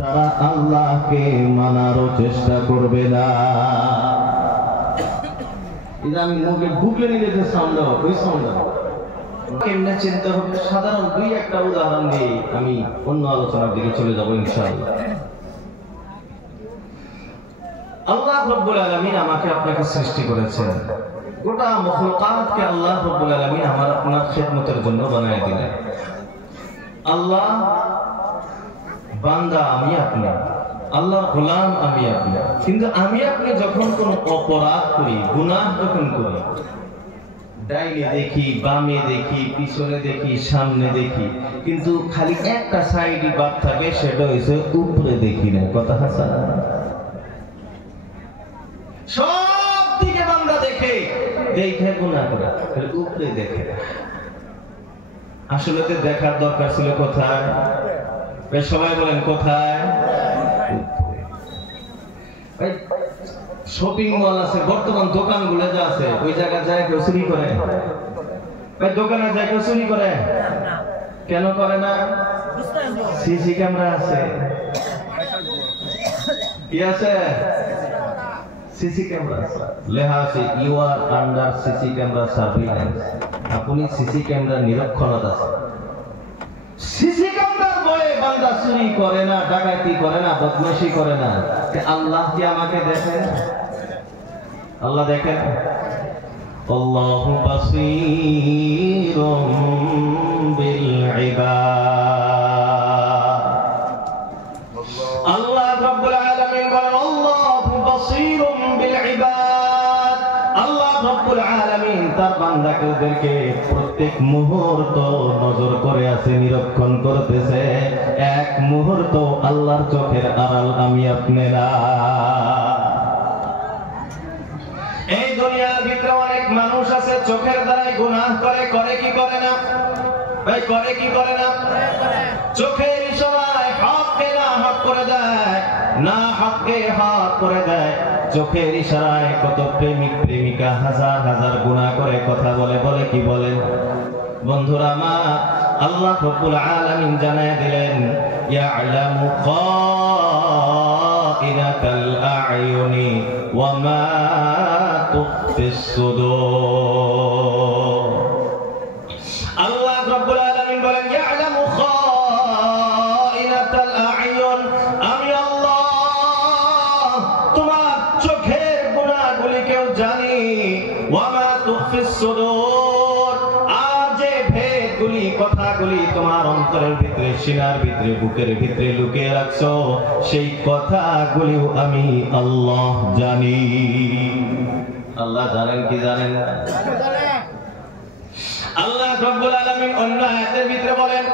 তারা আল্লাহকে মানারও চেষ্টা করবে না। আমি মুখে বুকলে নিলে যে সাউন্ড ওই সাউন্ড কেমনে চিন্তা হবে, সাধারণ দুই একটা উদাহরণ দিয়ে আমি অন্য আলোচনার দিকে চলে যাব ইনশাআল্লাহ। আল্লাহ রাব্বুল আলামিন আমাকে আপনাকে সৃষ্টি করেছেন, গোটা মখলুকাতকে আল্লাহ রাব্বুল আলামিন আমার আপনার খেদমতের জন্য বানায় দিলেন। আল্লাহ বান্দা আমি আপনি, আল্লাহ গোলাম আমি আপনি। কিন্তু আমি আপনি যখন কোন অপরাধ করি, গুনাহ যখন করি, ডাইনে দেখি, বামে দেখি, পিছনে দেখি, সামনে দেখি, কিন্তু খালি একটা সাইডই বাদ থাকে, সেটা হইছে উপরে দেখি না। কথা হাসান, সব দিকে বান্দা দেখে, দেখে গুনাহ করে, খালি উপরে দেখে। আসলে তো দেখার দরকার ছিল কোথায়? সবাই বলেন কোথায়? শপিং মল আছে, বর্তমান দোকানগুলো যা আছে, ওই জায়গা যায় কেউ চুরি করে? দোকানে যায় কেউ চুরি করে? কেন করে না? সিসি ক্যামেরা আছে। কি আছে? সিসি ক্যামেরা লেখা আছে, you are under CC camera surveillance. আপনি সিসি ক্যামেরা নিরীক্ষণত আছে। সিসি ক্যামেরার ভয়ে বান্দা চুরি করে না, ডাকাতি করে না, বদমাশি করে না। আল্লাহ কি আমাকে দেখেন? আল্লাহ দেখেন। আল্লাহু বাসীরুম বিল ইবাদ। আল্লাহ রাব্বুল আলামিন বলেন আল্লাহু বাসীরুম বিল ইবাদ। আল্লাহ রাব্বুল আলামিন তার বান্দাদেরকে প্রত্যেক মুহূর্ত নজর করে আছে, নিরীক্ষণ করতেছে। এক মুহূর্ত আল্লাহর চোখের আড়াল আমি আপনি না। এই দুনিয়ার ভিতরে অনেক মানুষ আছে চোখের দ্বারাই গুনাহ করে, করে কি করে না? ভাই করে কি করে না? চোখের ইশারায় হককে না হক করে দেয়, না হককে হক করে দেয়। চোখের ইশারায় কত প্রেমিক প্রেমিকা হাজার হাজার গুনাহ করে কথা বলে, বলে কি বলে? বন্ধুরা আমার, আল্লাহ রাব্বুল আলামিন জানায় দিলেন, ইয়ালামু খাইনাতাল আ'য়ুনি ওয়া মা তুখফিস সুদূর। আল্লাহ রাব্বুল আলামিন বলেন, ইয়ালামু খাইনাতাল আ'য়ুন। আমি আল্লাহ তোমার চোখের গুনাহগুলিকেও জানি। ওয়া মা তুখফিস সুদূর, আর যে ভেদগুলি, কথাগুলি তোমার অন্তরের ভিতরে, সিনার ভিতরে, বুকের ভিতরে লুকিয়ে রাখছো, সেই কথাগুলিও আমি আল্লাহ জানি। আল্লাহ জানেন কি জানেন না? আল্লাহ রাব্বুল আলামিন অন্য আয়াতের ভিতরে বলেন,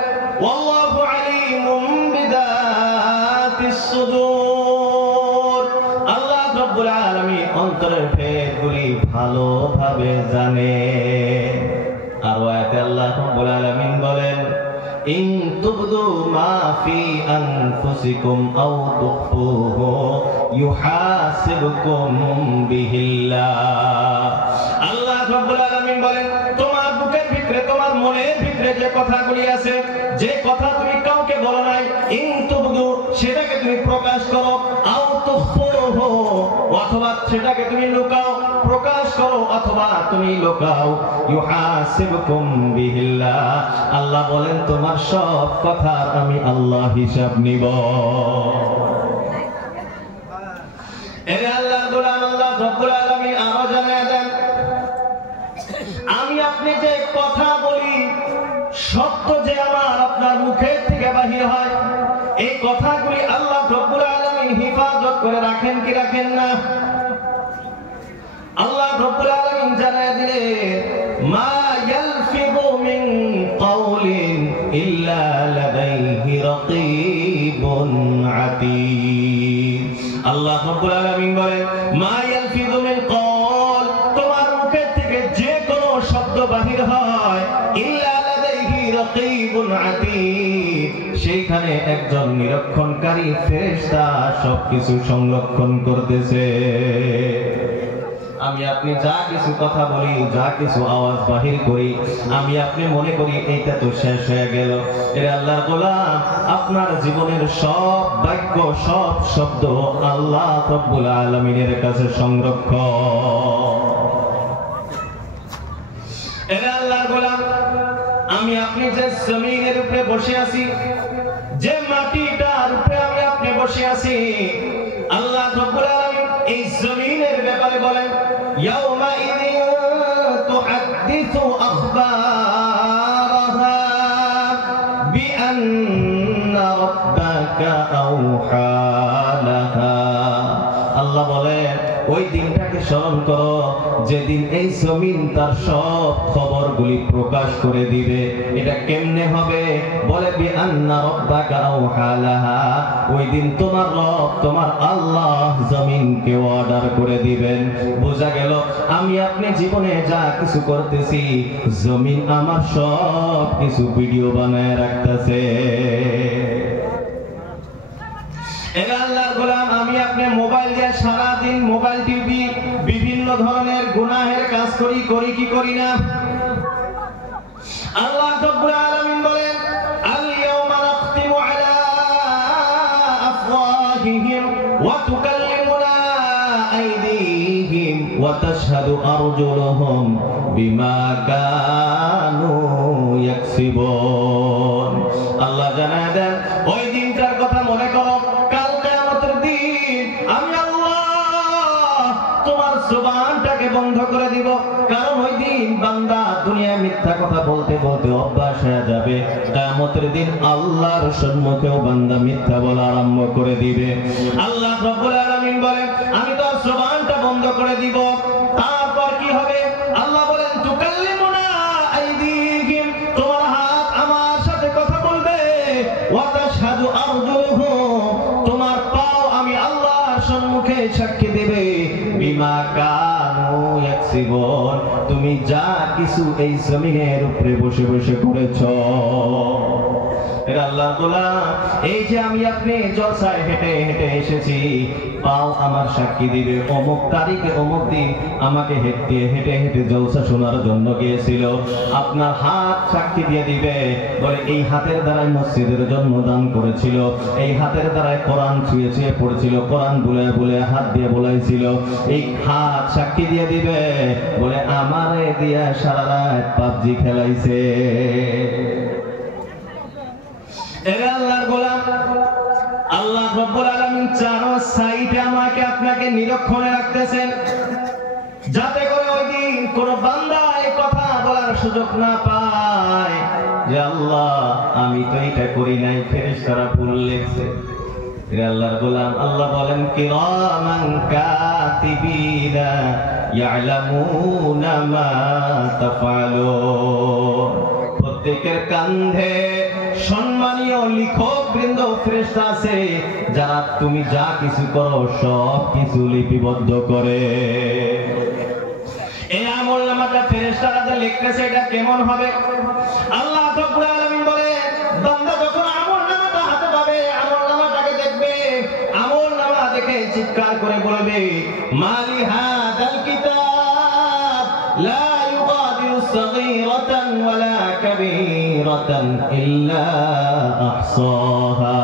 ওয়াল্লাহু আলিমুম বিযাতিস সুদূর। আল্লাহ রাব্বুল আলামিন অন্তরের ভেদগুলি ভালোভাবে জানে। আর আয়াতে আল্লাহ রাব্বুল আলামিন বলেন, ইন তুবদু মা ফি আনফুসিকুম আও তুখফুহু ইউহাসিবকুম বিহিল্লাহ। আল্লাহ রাব্বুল আলামিন বলেন, তোমার বুকের ভিতরে, তোমার মনের ভিতরে যে কথাগুলি আছে, যে কথা তুমি কাউকে বলো নাই, ইন তুবদু সেটাকে তুমি প্রকাশ করো, আও তুখফুহু অথবা সেটাকে তুমি লুকাও, প্রকাশ করো অথবা তুমি লুকাও, ইউহাসিবকুম বিহিল্লাহ। আল্লাহ বলেন, তোমার সব কথার আমি আল্লাহ হিসাব নিব। এর আল্লাহ গোলাম আল্লাহ রাব্বুল আলামিন আরো জানায় দেন, আমি আপনি যে কথা বলি, শব্দ যে আমার আপনার মুখের থেকে বাহির হয়, এই কথাগুলি আল্লাহ রাব্বুল আলামিন হিফাজত করে রাখেন কি রাখেন না? আল্লাহ রাব্বুল আলামিন জানায় দিলেন, মা ইয়ালফিযু মিন কাওলিন ইল্লা লাদাইহি রাকীবুন আতীদ। আল্লাহ রাব্বুল আলামিন বলেন, মা ইয়ালফিযু মিন কাওল, তোমার মুখ থেকে যে কোনো শব্দ বাহির হয়, ইল্লা লাদাইহি রাকীবুন আতীদ, সেইখানে একজন নিরীক্ষণকারী ফেরেশতা সবকিছু সংরক্ষণ করতেছে। আমি আপনি যা কিছু কথা বলি, যা কিছু আওয়াজ বাহির করি, আমি আপনি মনে করি এইটা তো শেষ হয়ে গেল। এর আল্লাহর গোলাম, আপনার জীবনের সব বাক্য সব শব্দ আল্লাহ রাব্বুল আলামিনের কাছে সংরক্ষণ। এরে আল্লাহর গোলাম, আমি আপনি যে জমিনের উপরে বসে আছি, যে মাটিটার উপরে আমি আপনি বসে আছি, আল্লাহ রাব্বুল আলামিন এই জমিনের ব্যাপারে বলেন, ইয়াউমা ইযিন তুহাদ্দিসু আখবারাহা বিআন্না রাব্বাকা আওহা লাহা। আল্লাহ বলেন, ওই দিনটাকে স্মরণ করো যেদিন এই জমিন তার সব খবরগুলি প্রকাশ করে দিবে। এটা কেমনে হবে? বলে বিআন্না রাব্বাকা আওহা লাহা, ওই দিন তোমার রব, তোমার আল্লাহ জমিনকে অর্ডার করে দিবেন। বোঝা গেল আমি আপনি জীবনে যা কিছু করতেছি, জমিন আমার সব কিছু ভিডিও বানায় রাখতেছে। এরা আল্লাহর গোলাম, আমি আপনি মোবাইল দিয়ে সারাদিন মোবাইল টিভি বিভিন্ন ধরনের গুনাহের কাজ করি কি করি না? আল্লাহ রাব্বুল আলামিন বলেন, আল ইয়াউমা নাখতিমু আলা আফওয়াহিহিম ওয়া তুকাল্লিমুনা আইদিহিম ওয়া তাশহাদু আরজুলুহুম বিমা কানু ইয়াকসিবুন। আল্লাহ জানায় দেন, ওই দিনটার কথা মনে করো, কাল কিয়ামতের দিন আমি আল্লাহ তোমার জবানটাকে বন্ধ করে দিব। কারণ ওই দিন বান্দা দুনিয়ায় মিথ্যা কথা বলতে বলতে অভ্যাস হয়ে যাবে, কিয়ামতের দিন আল্লাহর সম্মুখেও বান্দা মিথ্যা বলা আরম্ভ করে দিবে। আল্লাহ রাব্বুল আলামিন বলেন, আমি তোর জবানটা বন্ধ করে দিব। তারপর কি হবে? আল্লাহ বলেন, তুকাল্লিমুনা আইদিহিম, তোমার হাত আমার সাথে কথা বলবে, ওয়া তাশহাদু আরজুলুহুম, তোমার পাও আমি আল্লাহর সম্মুখে সাক্ষী দেবে, বিমা কানু ইয়াকসিবুন, তুমি যা কিছু এই জমিনের উপরে বসে বসে করেছো। আল্লাহর গোলাম, এই যে আমি আপনি জলসায় হেঁটে হেঁটে এসেছি, পাও আমার সাক্ষী দিবে, অমুক তারিখে অমুক দিন আমাকে হেঁটে হেঁটে হেঁটে জলসা শোনার জন্য গিয়েছিল। আপনার হাত সাক্ষী দিয়ে দিবে, বলে এই হাতের দ্বারাই মসজিদের জন্য দান করেছিল, এই হাতের দ্বারাই কোরআন ছুঁয়ে ছুঁয়ে পড়েছিল, কোরআন বুলে বুলে হাত দিয়ে বলাইছিল। এই হাত সাক্ষী দিয়ে দিবে, বলে আমারে দিয়া সারা রাত পাবজি খেলাইছে। এরে আল্লাহর গোলাম, আল্লাহ রাব্বুল আলামিন চারো সাইডে আমাকে আপনাকে নিরীক্ষণে রাখতেছেন, যাতে করে ওই দিন কোন বান্দা এই কথা বলার সুযোগ না পায় যে আল্লাহ আমি তো এটা করি নাই, ফেরেশতারা ভুল লিখছে। এরে আল্লাহর গোলাম, আল্লাহ বলেন, কিরামান কাতিবিনা ইয়ালামুনা মা তাফআলুন, প্রত্যেকের কাঁধে সম্মানীয় লিখক বৃন্দ ফেরেশতা আছে, যারা তুমি যা কিছু করো সব কিছু লিপিবদ্ধ করে। এই আমলনামাটা ফেরেশতারা যে লিখতেছে, এটা কেমন হবে? আল্লাহ রাব্বুল আলামিন বলে, বান্দা যখন আমলনামাটা হাতে পাবে, আমলনামাটাকে দেখবে, আমলনামা দেখে চিৎকার করে বলবে, মালি হাদাল কিতাব লা ইউগাদিরু সাগীরাতান ওয়ালা কাবীরাতান ইল্লা আহসাহা।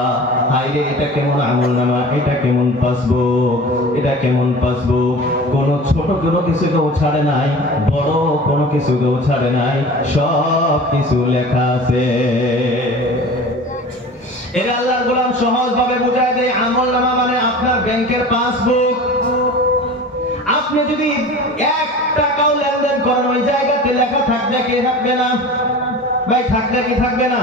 হায়রে, এটা কেমন আমলনামা, এটা কেমন পাসবুক, এটা কেমন পাসবুক, কোন ছোট কোনো কিছুকেও ছাড়ে নাই, বড় কোনো কিছুকেও ছাড়ে নাই, সব কিছু লেখা আছে। এরা আল্লাহর গোলাম সহজ ভাবে বুঝায় দেয়, আমলনামা মানে আপনার ব্যাংকের পাসবুক। আপনি যদি 1 টাকাও লেনদেন করেন, ওই জায়গাতে লেখা থাকবে কি থাকবে না? ভাই থাকবে কি থাকবে না?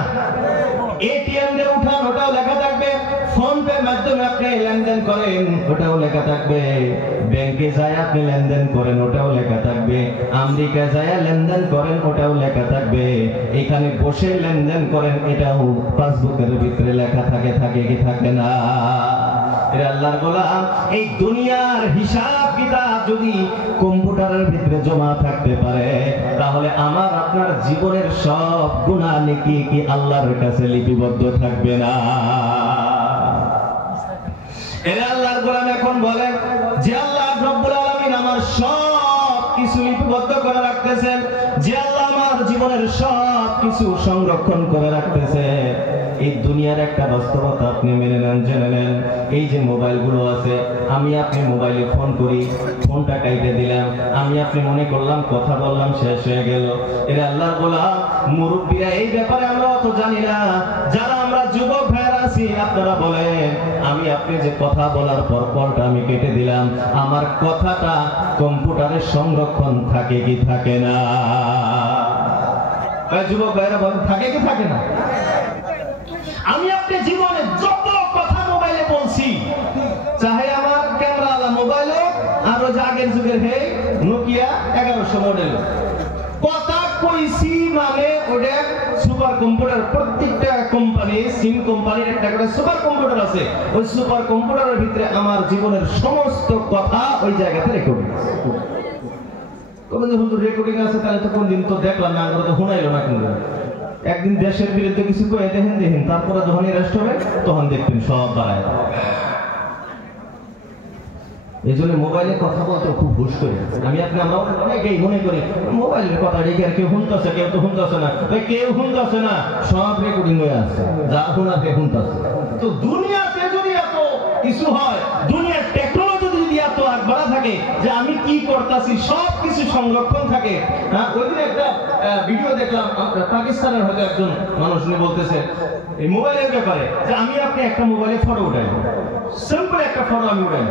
এটিএম দিয়ে উঠান, ওটাও লেখা থাকবে। ফোন পের মাধ্যমে আপনি লেনদেন করেন, ওটাও লেখা থাকবে। ব্যাংকে যায় আপনি লেনদেন করেন, ওটাও লেখা থাকবে। আমেরিকা যায় লেনদেন করেন, ওটাও লেখা থাকবে। এখানে বসে লেনদেন করেন, এটাও পাসবুকের ভিতরে লেখা থাকে কি থাকে না? আল্লাহর গোলাম, এই দুনিয়ার হিসাব কিতাব যদি কম্পিউটারের ভিতরে জমা থাকতে পারে, তাহলে আমার আপনার জীবনের সব গুনাহ নেকি কি আল্লাহর কাছে লিপিবদ্ধ থাকবে না? এর আল্লাহর গোলাম এখন বলেন যে আল্লাহ রাব্বুল আলামিন আমার সব কিছু লিপিবদ্ধ করে রাখতেছেন, যে আল্লাহ আমার জীবনের সব কিছু সংরক্ষণ করে রাখতেছে, এই দুনিয়ার একটা বাস্তবতা আপনি মেনে নেন, জেনে নেন। এই যে মোবাইলগুলো আছে, আমি আপনি মোবাইলে ফোন করি, ফোনটা কাইটে দিলাম, আমি আপনি মনে করলাম কথা বললাম, শেষ হয়ে গেল। এরা আল্লাহর গোলাম, মুরব্বীরা এই ব্যাপারে আমরা অত জানি না। যারা আমরা যুবক ভাইরা আছি, আপনারা বলেন, আমি আপনি যে কথা বলার পর কলটা আমি কেটে দিলাম, আমার কথাটা কম্পিউটারের সংরক্ষণ থাকে কি থাকে না? যুবক ভাইরা বলেন, থাকে কি থাকে না? আমি আপনি জীবনে যত কথা মোবাইলে বলছি, চাহে আমার ক্যামেরা আলা মোবাইল হোক, আর ওই আগের যুগের হে নোকিয়া 1100 মডেল, কথা কইছি মানে ওটা সুপার কম্পিউটার। প্রত্যেকটা কোম্পানি, সিম কোম্পানির একটা করে সুপার কম্পিউটার আছে। ওই সুপার কম্পিউটারের ভিতরে আমার জীবনের সমস্ত কথা ওই জায়গাতে রেকর্ডিং আছে। কবে যে হুজুর রেকর্ডিং আছে, তাহলে তো কোনদিন তো দেখলাম না, আমরা তো শুনাইলো না। কিন্তু একদিন দেশের বিরুদ্ধে কিছু কয়ে দেখেন, তারপরে যখন অ্যারেস্ট হবে তখন দেখবেন সব বাড়ায়। এই জন্য মোবাইলে কথা বলতে খুব হুশ করি। আমি আপনি আমরা অনেকেই মনে করি মোবাইলের কথা রেখে আর কেউ শুনতেছে, কেউ তো শুনতেছে না। কেউ শুনতেছে না, সব রেকর্ডিং হয়ে আছে, যা শোনা কে শুনতেছে। তো দুনিয়াতে যদি এত কিছু হয়, দুনিয়ার টেকনোলজি যদি এত আগবাড়া থাকে যে আমি কি করতেছি সব কিছু সংরক্ষণ থাকে। হ্যাঁ, ওই দিন একটা ভিডিও দেখলাম, পাকিস্তানের হয়তো একজন মানুষ নিয়ে বলতেছে এই মোবাইলের ব্যাপারে, যে আমি আপনি একটা মোবাইলে ফটো উঠাই, সিম্পল একটা ফটো আমি উঠাই,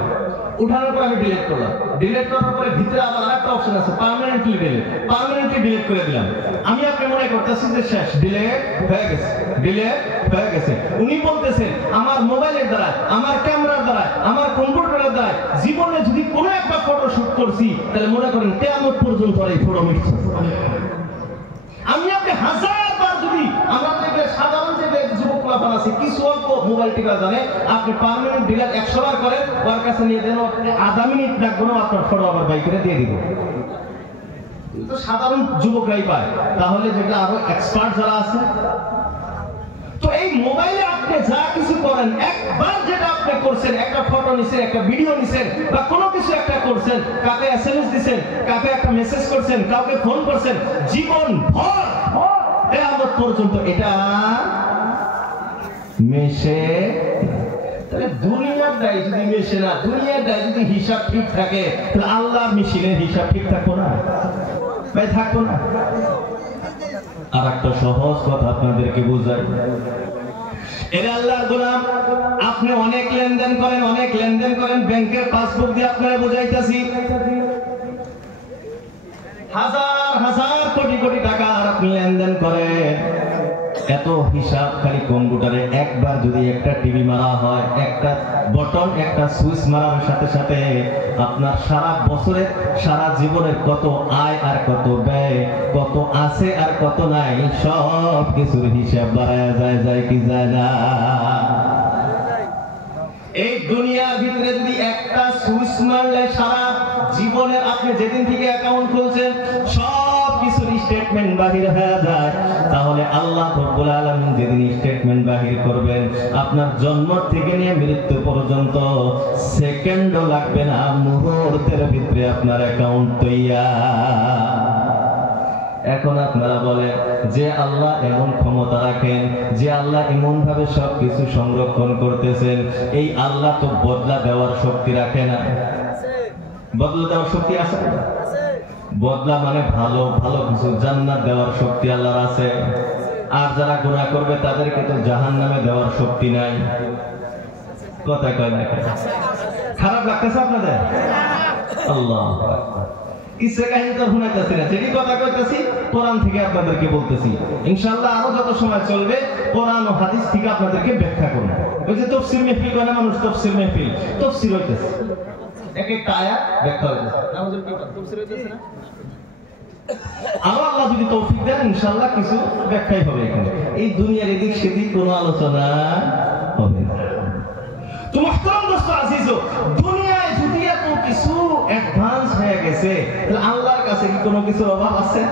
উঠানোর পর আমি ডিলিট করলাম। ডিলিট করার পরে ভিতরে আবার আরেকটা অপশন আছে, পার্মানেন্টলি ডিলিট করে দিলাম। আমি আপনি মনে করতেছি যে শেষ, ডিলিট হয়ে গেছে, ডিলিট হয়ে গেছে। উনি বলতেছেন আমার মোবাইলের দ্বারা, আমার ক্যামেরার দ্বারা, আমার কম্পিউটারের দ্বারা জীবনে যদি কোনো একটা ফটো শুট করছি, তাহলে মনে করেন কিয়ামত পর্যন্ত এই ফটো মিটছে। আমি আপনি হাজারবার যদি আমাদের সাধারণ যে যুবক পোলাপান আছে, কিছু অল্প মোবাইল টিপা জানে, আপনি পার্মানেন্ট ডিলিট 100 বার করেন, ওর কাছে নিয়ে দেন, আধা মিনিট রাখবো না, আপনার ফটো আবার বাই করে দিয়ে দিব। তো সাধারণ যুবকরাই পায়, তাহলে যেটা আরো এক্সপার্ট যারা আছে। তো এই মোবাইলে আপনি যা কিছু করেন, একবার যেটা আপনি করছেন, একটা ফটো নিছেন, একটা ভিডিও নিছেন, বা কোনো কিছু একটা করছেন, কাকে এসএমএস দিছেন, কাকে একটা মেসেজ করছেন, কাউকে ফোন করছেন, জীবন ভর কিয়ামত পর্যন্ত এটা মেশে। তাহলে দুনিয়ার দায় যদি মেশে না, দুনিয়ার দায় যদি হিসাব ঠিক থাকে, তাহলে আল্লাহর মেশিনের হিসাব ঠিক থাকবো না ভাই, থাকবো না। আর একটা সহজ কথা আপনাদেরকে বুঝাই, এর আল্লাহর গোলাম, আপনি অনেক লেনদেন করেন, ব্যাংকের পাসবুক দিয়ে আপনারা বুঝাইতেছি, হাজার কোটি টাকা আপনি লেনদেন করেন। এত হিসাব খালি কম্পিউটারে একবার যদি একটা টিভি মারা হয়, একটা বটন, একটা সুইচ মারার সাথে সাথে আপনার সারা বছরের, সারা জীবনের কত আয় আর কত ব্যয়, কত আছে আর কত নাই, সব কিছুর হিসাব বাড়ায়া যায় কি যায় না? এই দুনিয়ার ভিতরে যদি একটা সুইচ মারলে সারা জীবনের আপনি যেদিন থেকে অ্যাকাউন্ট খুলছেন সব কিছুর স্টেটমেন্ট বাহির হয়ে যায়, তাহলে আল্লাহ রব্বুল আলামিন যেদিন স্টেটমেন্ট বাহির করবেন, আপনার জন্ম থেকে নিয়ে মৃত্যু পর্যন্ত সেকেন্ডও লাগবে না, মুহূর্তের ভিতরে আপনার অ্যাকাউন্ট তৈয়ার। এখন আপনারা বলেন, যে আল্লাহ এমন ক্ষমতা রাখেন, যে আল্লাহ এমন ভাবে সবকিছু সংরক্ষণ করতেছেন, এই আল্লাহ তো বদলা দেওয়ার শক্তি রাখে না? বদলা দেওয়ার শক্তি আছে? বদলা মানে ভালো ভালো কিছু জান্নাত দেওয়ার শক্তি আল্লাহর আছে। আর যারা গুনাহ করবে তাদেরকে তো জাহান্নামে দেওয়ার শক্তি নাই। কথা কয় না? খারাপ লাগতেছে আপনাদের? আল্লাহ কিসে কাহিনী তো শুনাইতেছি না, ঠিকই কথা কইতেছি, কোরআন থেকে আপনাদেরকে বলতেছি। ইনশাআল্লাহ আরো যত সময় চলবে কোরআন ও হাদিস থেকে আপনাদেরকে ব্যাখ্যা করব। ওই যে তাফসীর মাহফিল করে মানুষ, তাফসীর মাহফিল, তাফসীর হইতেছে, এক একটা আয়াত ব্যাখ্যা হইতেছে, নামাজের কি তাফসীর হইতেছে না? আরো আল্লাহ যদি তৌফিক দেন, ইনশাআল্লাহ কিছু ব্যাখ্যাই হবে এখানে। এই দুনিয়ার এদিক সেদিক কোনো আলোচনা হবে না। তো মুহতারাম দোস্ত আজিজো, দুনিয়ায় যদি এত কিছু অ্যাডভান্স হয়ে গেছে, তাহলে আল্লাহর কাছে কি কোনো কিছু অভাব আছে?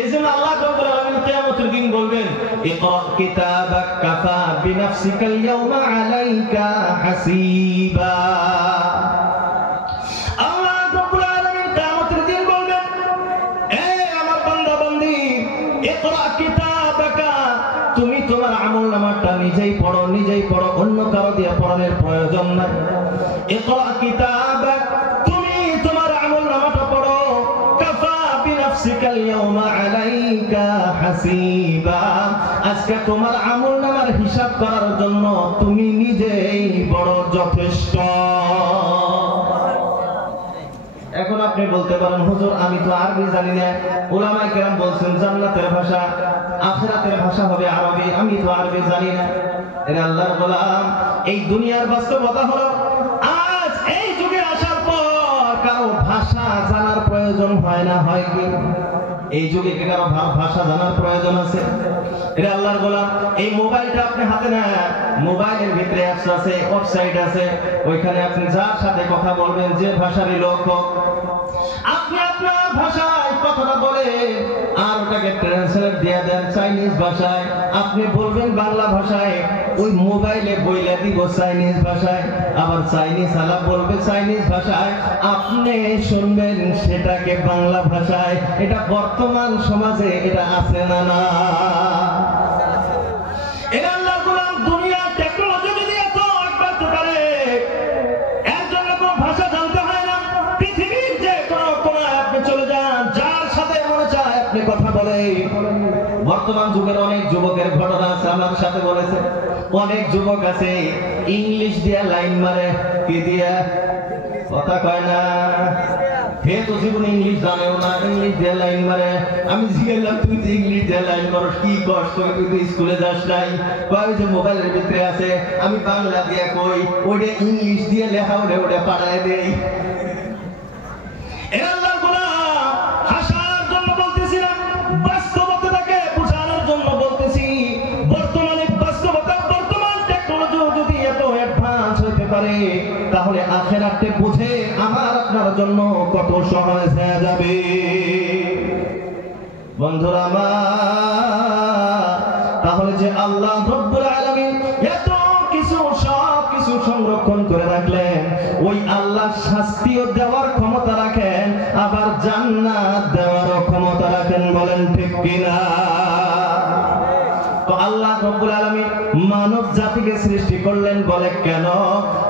এজন্য আল্লাহ রাব্বুল আলামিন কিয়ামতের দিন বলবেন, ইকরা কিতাবাক কাফা বিনাফসিকাল ইয়াওমা আলাইকা হাসিবা। আল্লাহ রাব্বুল আলামিন কিয়ামতের দিন বলবেন, এ আমার বান্দা বান্দি, ইকরা কিতাবাকা, তুমি তোমার আমল প্রয়োজন নাই। ইকরা কিতাবাক, তুমি তোমার আমলনামাটা পড়ো। কাফা বিনাফসিকাল ইয়াওমা আলাইকা হাসিবা, আজকে তোমার আমলনামার হিসাব করার জন্য তুমি নিজেই বড় যথেষ্ট। এখন আপনি বলতে পারেন, হুজুর আমি তো আরবি জানি না, উলামায়ে কেরাম বলছেন জান্নাতের ভাষা আখিরাতের ভাষা হবে আরবি, আমি তো আরবি জানি না। এর আল্লাহর গোলাম, এই দুনিয়ার বাস্তবতা হলো আজ এই যুগে আসার পর কারো ভাষা জানার প্রয়োজন হয় না, হয় কি? এই যুগে কি কারো ভাষা জানার প্রয়োজন আছে? এর আল্লাহর গোলাম, এই মোবাইলটা আপনি হাতে নেন, মোবাইলের ভিতরে অ্যাপস আছে, ওয়েবসাইট আছে, ওইখানে আপনি যার সাথে কথা বলবেন, যে ভাষারই লোক হোক, আপনি আপনার ভাষায় কথাটা বলে আর ওটাকে ট্রান্সলেট দিয়ে দেন চাইনিজ ভাষায়, আপনি বলবেন বাংলা ভাষায়, ওই মোবাইলে বইলা দিব চাইনিজ ভাষায়, আবার চাইনিজ আলাপ বলবে চাইনিজ ভাষায়, আপনি শুনবেন সেটাকে বাংলা ভাষায়। এটা বর্তমান সমাজে এটা আছে না? না, এটা আল্লাহর গোলাম, দুনিয়ার টেকনোলজি যদি এত আগাতে পারে, এর জন্য কোনো ভাষা জানতে হয় না। পৃথিবীর যে কোনো কোনায় আপনি চলে যান, যার সাথে মনে চায় আপনি কথা বলে। বর্তমান যুগের অনেক যুবকের ঘটনা আছে, আমার সাথে বলেছে, অনেক যুবক আছে ইংলিশ দিয়া লাইন মারে, কি দিয়া? কথা কয় না, হে তো জীবনে ইংলিশ জানেও না, ইংলিশ দিয়ে লাইন মারে। আমি জিজ্ঞাসা, তুই যে ইংলিশ দিয়ে লাইন মারো কি কষ্ট? তুই তো স্কুলে যাস নাই, কয় যে মোবাইলের ভিতরে আছে, আমি বাংলা দিয়ে কই, ওইটা ইংলিশ দিয়ে লেখা, ওটা পাঠায় দেই। হাসার জন্য বলতেছি না, বাস্তবতাটাকে বোঝানোর জন্য বলতেছি। বর্তমানে বাস্তবতা, বর্তমান টেকনোলজি যদি এত অ্যাডভান্স হতে পারে, তাহলে আখিরাতে বুঝে আমার আপনার জন্য কত সহজ হয়ে যাবে। বন্ধুরা আমার, তাহলে যে আল্লাহ রব্বুল আলামিন এত কিছু সব কিছু সংরক্ষণ করে রাখলেন, ওই আল্লাহ শাস্তিও দেওয়ার ক্ষমতা রাখেন, আবার জান্নাত দেওয়ারও ক্ষমতা রাখেন। বলেন ঠিক কিনা? তো আল্লাহ রব্বুল আলামিন মানব জাতিকে সৃষ্টি করলেন বলে কেন?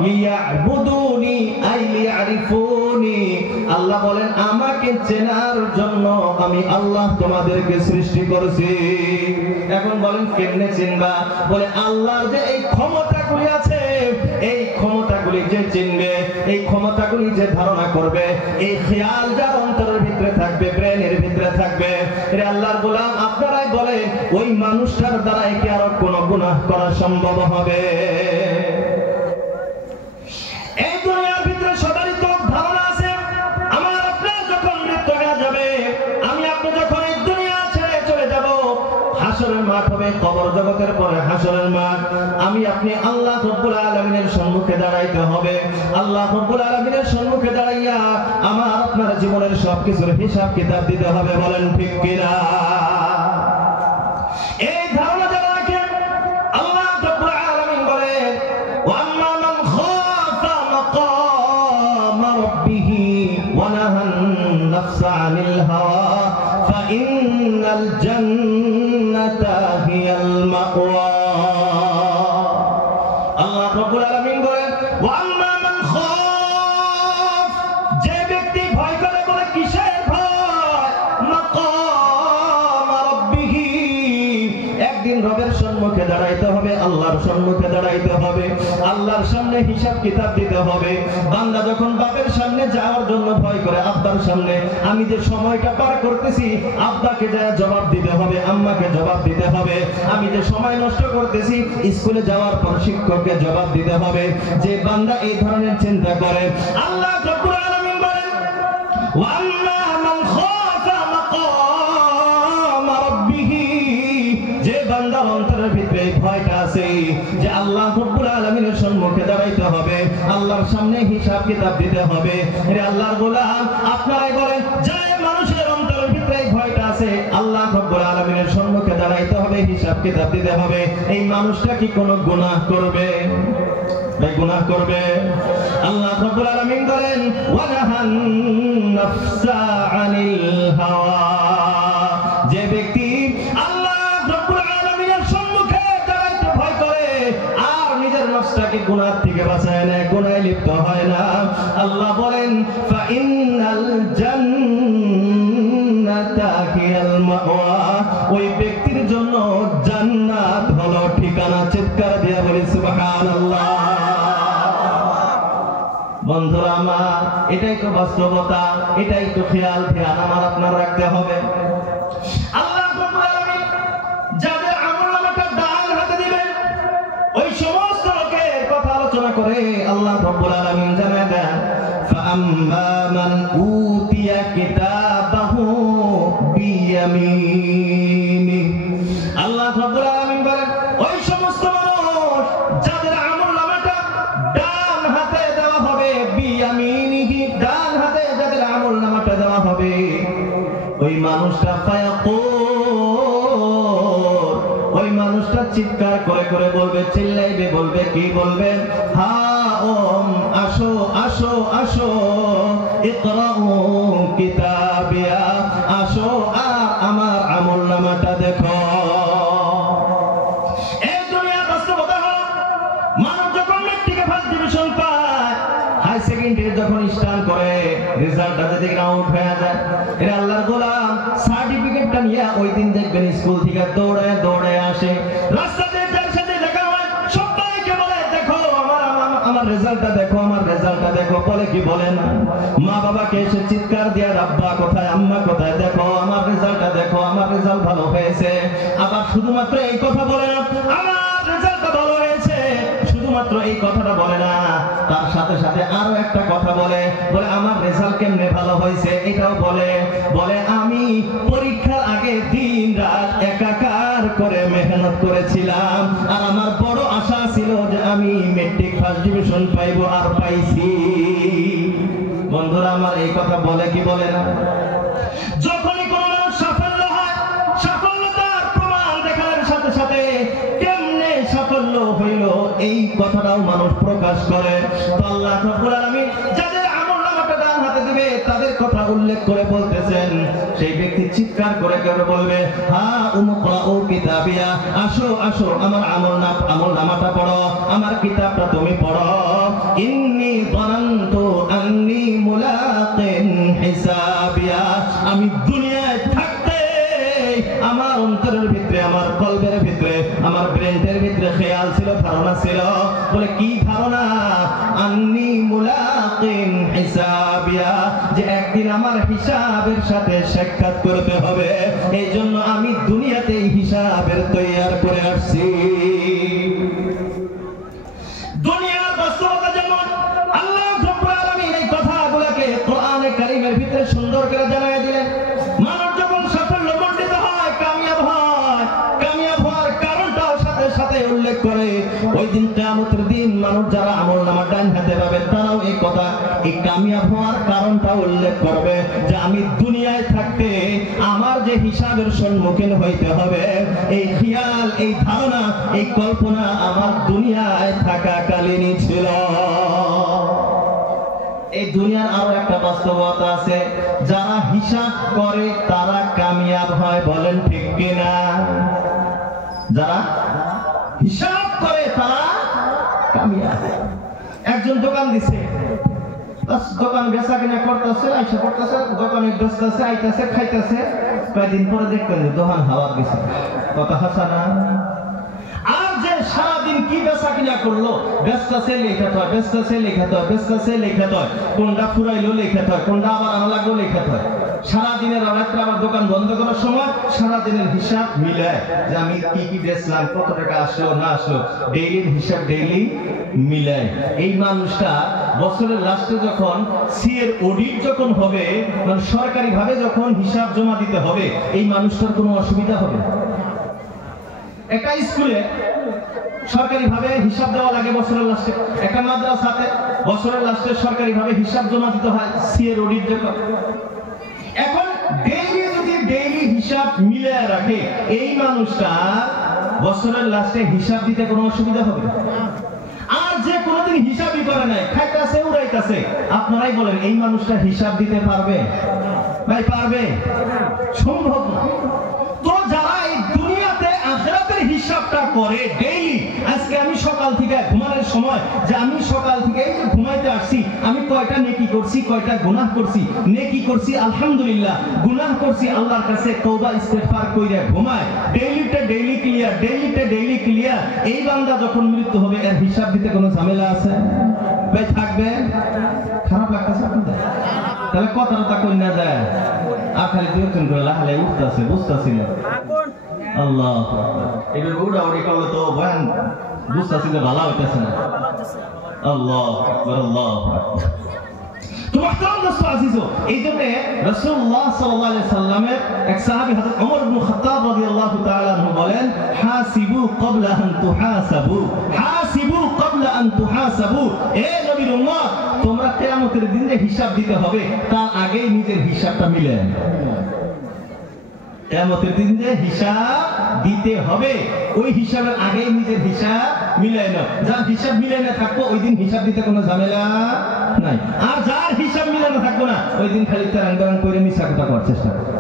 লিয়াবুদুনি আই লিয়ারিফুনি। আল্লাহ বলেন আমাকে চেনার জন্য আমি আল্লাহ তোমাদেরকে সৃষ্টি করেছি। এখন বলেন কেমনে চিনবা? বলে আল্লাহর যে এই ক্ষমতাগুলি আছে, এই ক্ষমতাগুলি যে চিনবে, এই ক্ষমতাগুলি যে ধারণা করবে, এই খেয়াল যার অন্তরের ভিতরে থাকবে, ব্রেনের ভিতরে থাকবে, রে আল্লাহর গোলাম আপনারাই বলেন ওই মানুষটার দ্বারাই কি আর কোনো গুনাহ করা সম্ভব হবে? এই দুনিয়ার ভিতরে সবারই তো ধারণা আছে, আমার আপনার যখন মৃত্যু হয়ে যাবে, আমি আপনি যখন এই দুনিয়া ছেড়ে চলে যাব, হাসরের মাঠ হবে, কবর জগতের পরে হাসরের মাঠ। আমি আপনি আল্লাহ রব্বুল আলামিনের সম্মুখে দাঁড়াইতে হবে। আল্লাহ রব্বুল আলামিনের সম্মুখে দাঁড়াইয়া আমার আপনার জীবনের সবকিছুর হিসাব কিতাব দিতে হবে। বলেন ঠিক কিনা? এই ধারণা যারা রাখেন, আল্লাহ রব্বুল আলামিন বলেন ওয়াম্মা মান খাফা মাকামা রাব্বিহি ওয়া নাহান নাফসা আনিল হাওয়া ফাইন্নাল জান্নাতা হিয়াল মাওয়া। আল্লাহ রব্বুল আলামিন বলেন ওয়াম্মা মান খাফ, যে ব্যক্তি ভয় করে, বলে কিসের ভয়? মাকামা রাব্বিহি, একদিন রবের সম্মুখে দাঁড়াইতে হবে, আল্লাহর সম্মুখে দাঁড়াইতে হবে, আল্লাহর সামনে হিসাব কিতাব দিতে হবে। বান্দা যখন বাপের সামনে যাওয়ার জন্য ভয় করে, আব্বার সামনে, আমি যে সময়টা পার করতেছি, আব্বাকে যা জবাব দিতে হবে, আম্মাকে জবাব দিতে হবে। আমি যে সময় নষ্ট করতেছি, স্কুলে যাওয়ার পর শিক্ষককে জবাব দিতে হবে। যে বান্দা এই ধরনের চিন্তা করে, আল্লাহ রব্বুল আলামিন বলেন ওয়াল্লা মান খাফা মাকামা রাব্বিহি, যে বান্দার অন্তরের ভিতরে ভয়টা আছে যে আল্লাহ রব্বুল আলামিনের সম্মুখে দাঁড়াইতে হবে, আল্লাহর সামনে হিসাব কিতাব দিতে হবে। রে আল্লাহর গোলাম আপনারাই বলেন, যে মানুষের অন্তরের ভিতরে ভয়টা আছে, আল্লাহ রব্বুল আলামিনের সম্মুখে দাঁড়াইতে হবে, হিসাব কিতাব দিতে হবে, এই মানুষটা কি কোনো গুনাহ করবে? গুনাহ করবে? আল্লাহ রাব্বুল আলামিন বলেন ওয়া নাহান নাফসা আনিল হাওয়া, যে ব্যক্তি আল্লাহ রাব্বুল আলামিনের সম্মুখে দাঁড়াইতে ভয় করে আর নিজের নফস মানুষটাকে গুনাহ থেকে বাঁচায় না, গুনাহে লিপ্ত হয় না। আল্লাহ বলেন ফাইনাল জান্নাতা হিয়াল মাওয়া, ওই ব্যক্তির জন্য জান্নাত হলো ঠিকানা। চিৎকার দিয়ে বলি সুবহানাল্লাহ। বন্ধুরা আমার, এটাই তো বাস্তবতা, এটাই তো খেয়াল ধ্যান আমার আপনার রাখতে হবে। আল্লাহ রাব্বুল আলামিন যাদের আমলনামাটা ডান হাতে দিবেন, ওই সমস্ত লোকের কথা আলোচনা করে আল্লাহ রাব্বুল আলামিন জানায় দেন ফাআম্মা মান উতিয়া কিতাবাহু বিয়ামিনি। আল্লাহ রাব্বুল আলামিন বলেন ওই সমস্ত মানুষ যাদের আমলনামাটা ডান হাতে দেওয়া হবে, বিয়ামিনিহি, ডান হাতে যাদের আমলনামাটা দেওয়া হবে, ওই মানুষটা ওই মানুষটা চিৎকার করে করে বলবে, চিল্লাইবে, বলবে কি বলবে, হা ওম, আসো আসো আসো, ইকরাউ কিতাবিয়া, আসো আর আমার আমলনামাটা দেখো। এই দুনিয়ার বাস্তবতা হলো মানুষ যখন মেট্রিকে ফার্স্ট ডিভিশন পায়, হাই সেকেন্ডারি যখন স্টার্ট করে, রেজাল্টটা যদি আউট হয়ে যায়, এরা আল্লাহর গোলাম সার্টিফিকেটটা নিয়ে ওই দিন দেখবেন স্কুল থেকে দৌড়ায় দৌড়ায় আসে, রাস্তাতে যার সাথে দেখা হয় সবাইকে বলে দেখো আমার রেজাল্টটা দেখো, আমার রেজাল্টটা দেখো। বলে কি বলে না, মা বাবাকে এসে চিৎকার দিয়ে আব্বা কোথায়, আম্মা কোথায়, দেখো আমার রেজাল্টটা দেখো, আমার রেজাল্ট ভালো হয়েছে। আবার শুধুমাত্র এই কথা বলে না, আমার রেজাল্টটা ভালো হয়েছে, শুধুমাত্র এই কথাটা বলে না, তার সাথে সাথে আরো একটা কথা বলে, বলে আমার রেজাল্ট কেমনে ভালো হয়েছে এটাও বলে, বলে আমি পরীক্ষার আগে দিন রাত একাকার করে মেহনত করেছিলাম, আর আমার বড় আশা ছিল যে আমি মেট্রিক ফার্স্ট ডিভিশন পাইবো, আর পাইছি। বন্ধুরা আমার, এই কথা বলে কি বলে না? যখনই কোনো মানুষ সাফল্য হয়, সাফল্যতার প্রমাণ দেখানোর সাথে সাথে কেমনে সাফল্য হইল এই কথাটাও মানুষ প্রকাশ করে। তো আল্লাহ রাব্বুল আলামিন যাদের আমলনামাটা ডান হাতে দিবে তাদের কথা উল্লেখ করে বলতেছেন, সেই ব্যক্তি চিৎকার করে করে বলবে, হা উমকরাউ কিতাবিয়া, আসো আসো আমার আমলনামাটা পড়ো, আমার কিতাবটা তুমি পড়ো। ইন্নী যানানতু আন্নী মুলাকিন হিসাবিয়া, আমি দুনিয়ায় থাকতে আমার অন্তরের ভিতরে, আমার কলবের ভিতরে, আমার ব্রেনের ভিতরে খেয়াল ছিল, ধারণা ছিল, বলে কি ধারণা, আন্নী মুলাকিন হিসাবিয়া, যে একদিন আমার হিসাবের সাথে সাক্ষাৎ করতে হবে, এই জন্য আমি দুনিয়াতে হিসাবের তৈয়ার করে আসছি। দুনিয়ার বাস্তবতা যেমন আল্লাহ রাব্বুল আলামিন এই কথাগুলোকে কোরআনে কারীমের ভিতরে সুন্দর করে জানায় দিলেন। মানুষ যখন সাফল্যমণ্ডিত হয়, কামিয়াব হয়, কামিয়াব হওয়ার কারণটাও সাথে সাথে উল্লেখ করে। ওই দিন কিয়ামতের দিন মানুষ যারা আমলনামা ডান হাতে পাবে তারাও এই কথা, এই কামিয়াব হওয়ার কারণটা উল্লেখ করবে, যে আমি দুনিয়ায় থাকতে আমার যে হিসাবের সম্মুখীন হইতে হবে, এই খেয়াল, এই ধারণা, এই কল্পনা আমার দুনিয়ায় থাকাকালীনই ছিল। এই দুনিয়ার আরো একটা বাস্তবতা আছে, যারা হিসাব করে তারা কামিয়াব হয়, বলেন ঠিক কিনা? যারা হিসাব করে তারা কামিয়াব। একজন দোকান দিছে, দোকান বেচা কিনা করতেছে, আইসা করতেছে, দোকানে বেচতেছে, আইতেছে, খাইতেছে, কয়েকদিন পরে দেখতেন দোকান হাওয়া গেছে। কথা হাসা না? আর যে সারাদিন কি বেচা কিনা করলো, বেচতেছে লেখাতে হয়, বেচতেছে লেখাতে হয়, বেচতেছে লেখাতে হয়, কোনটা ফুরাইলো লেখাতে হয়, কোনটা আবার আনা লাগলো লেখাতে হয়। সারাদিনের রাত্রে আবার দোকান বন্ধ করার সময় সারাদিনের হিসাব মিলায়, যে আমি কি কি বেচলাম, কত টাকা আসলো না আসলো, ডেইলির হিসাব ডেইলি মিলায়। এই মানুষটা বছরের লাস্টে যখন সিএর অডিট যখন হবে, মানে সরকারি ভাবে যখন হিসাব জমা দিতে হবে, এই মানুষটার কোনো অসুবিধা হবে না। একটা স্কুলে সরকারি ভাবে হিসাব দেওয়া লাগে বছরের লাস্টে, একটা মাদ্রাসাতে বছরের লাস্টে সরকারি ভাবে হিসাব জমা দিতে হয় সিএর অডিট যখন। এখন ডেইলি যদি ডেইলি হিসাব মিলে রাখে, এই মানুষটা বছরের লাস্টে হিসাব দিতে কোনো অসুবিধা হবে না। আর যে কোনোদিন হিসাবই করে নাই, খাইতেছে উড়াইতেছে, আপনারাই বলেন এই মানুষটা হিসাব দিতে পারবে? ভাই পারবে? সম্ভব না। তো যারা এই দুনিয়াতে আখিরাতের হিসাবটা করে ডেইলি, আজকে আমি সকাল থেকে ঘুমানোর সময় যে আমি সকাল থেকে ঘুমাইতে আসছি, আমি কয়টা নেকি করছি, কয়টা গুনাহ করছি। নেকি করছি আলহামদুলিল্লাহ, গুনাহ করছি আল্লাহর কাছে তওবা ইস্তেগফার কইরা ঘুমায়। ডেইলিটা ডেইলি ক্লিয়ার, ডেইলিটা ডেইলি ক্লিয়ার। এই বান্দা যখন মৃত্যু হবে এর হিসাব দিতে কোনো ঝামেলা আছে? ভাই থাকবে? খারাপ লাগতেছে আপনাদের? তাহলে কথাটা কই না যায় আর খালি দুজন করে লাহালে উঠতেছে, বুঝতেছি না। আল্লাহ এবার উড়া উড়ি করলে তো বয়ান বুঝতেছি না, ভালো হইতেছে না। আল্লাহ আকবার, আল্লাহ আকবার। তো মুহতারাম দোস্ত আজিজো, এইজন্য রাসূলুল্লাহ সাল্লাল্লাহু আলাইহি সাল্লামের এক সাহাবী হযরত ওমর ইবনে খাত্তাব রাদিয়াল্লাহু তাআলা আনহু বলেন, হাসিবু ক্বাবলা আন তুহাসাবু, হাসিবু ক্বাবলা আন তুহাসাবু। এ নবীর উম্মত, তোমরা কিয়ামতের দিনে হিসাব দিতে হবে, তার আগেই নিজের হিসাবটা মিলান। কিয়ামতের দিনে হিসাব দিতে হবে, ওই হিসাবের আগেই নিজের হিসাব মিলাই নাও। যার হিসাব মিলাই না থাকবো ওই দিন হিসাব দিতে কোনো ঝামেলা নাই। আর যার হিসাব মিলাই না থাকবো না ওই দিন খালি তারাং বারাং করে মিছা কথা করার চেষ্টা করবে।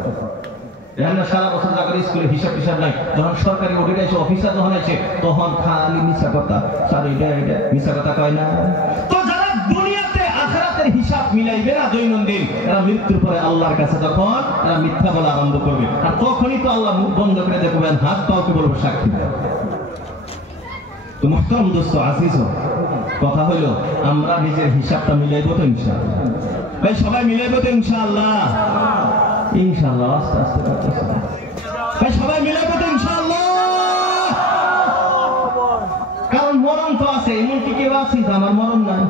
সারা বছর যা করে স্কুলে হিসাব টিসাব নাই, যখন সরকারি অডিট এসে অফিসার যখন আসে তখন খালি মিছা কথা, স্যার এটা এটা মিছা কথা কয় না। তো যারা দুনিয়াতে আখিরাতের হিসাব মিলাইবে না দৈনন্দিন, এরা মৃত্যুর পরে আল্লাহর কাছে যখন এরা মিথ্যা বলা আরম্ভ করবে, আর তখনই তো আল্লাহ মুখ বন্ধ করে দেখবেন, হাত পাওকে বলবো সাক্ষী দেয়। তো মুহতারাম দোস্ত আজিজ, কথা হলো আমরা নিজের হিসাবটা মিলাইবো তো ইনশাআল্লাহ? ভাই সবাই মিলাইবো তো ইনশাআল্লাহ? ইনশাআল্লাহ আস্তে আস্তে করতেছে। ভাই সবাই মিলাইবো তো ইনশাআল্লাহ? কারণ মরণ তো আছে, এমন কি কেউ আছে আমার মরণ নাই?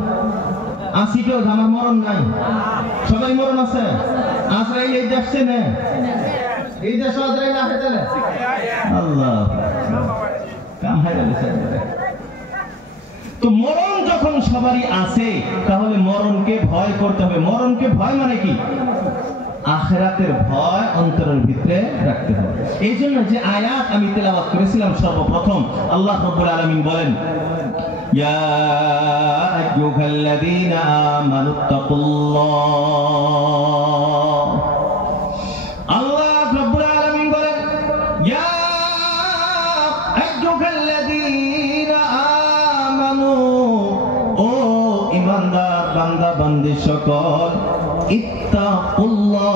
আসি কেউ আমার মরণ নাই? সবাই মরণ আছে। আজরাইল এই দেখছে না, এই দেশ আজরাইল আছে তাহলে আল্লাহ কাম হাইরা দিছে। তো মরণ যখন সবারই আছে, তাহলে মরণকে ভয় করতে হবে। মরণকে ভয় মানে কি? আখিরাতের ভয় অন্তরের ভিতরে রাখতে হবে। এই জন্য যে আয়াত আমি তেলাওয়াত করেছিলাম সর্বপ্রথম, আল্লাহ রাব্বুল আলামিন বলেন, ইয়া আইয়ুহাল্লাযীনা আমানুত্তাকুল্লাহ। আল্লাহ রাব্বুল আলামিন বলেন, ইয়া আইয়ুহাল্লাযীনা আমানু, ও ঈমানদার বান্দা বান্দী সকল, ইত্তাকুল্লাহ,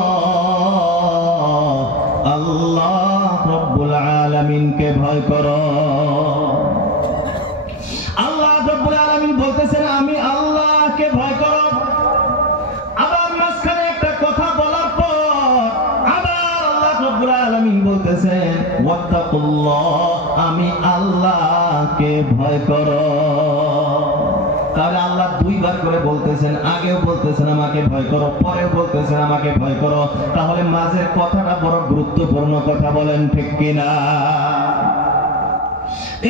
আল্লাহ রাব্বুল আলামিনকে ভয় করো। আল্লাহ রাব্বুল আলামিন বলতেছেন আমি আল্লাহকে ভয় করো। আবার মাঝখানে একটা কথা বলার পর আবার আল্লাহ রাব্বুল আলামিন বলতেছেন ওয়াত্তাকুল্লাহ, আমি আল্লাহকে ভয় করো। তাহলে আল্লাহ দুইবার করে বলতেছেন, আগেও বলতেছেন আমাকে ভয় করো, পরেও বলতেছেন আমাকে ভয় করো। তাহলে মাঝের কথাটা বড় গুরুত্বপূর্ণ কথা, বলেন ঠিক কিনা?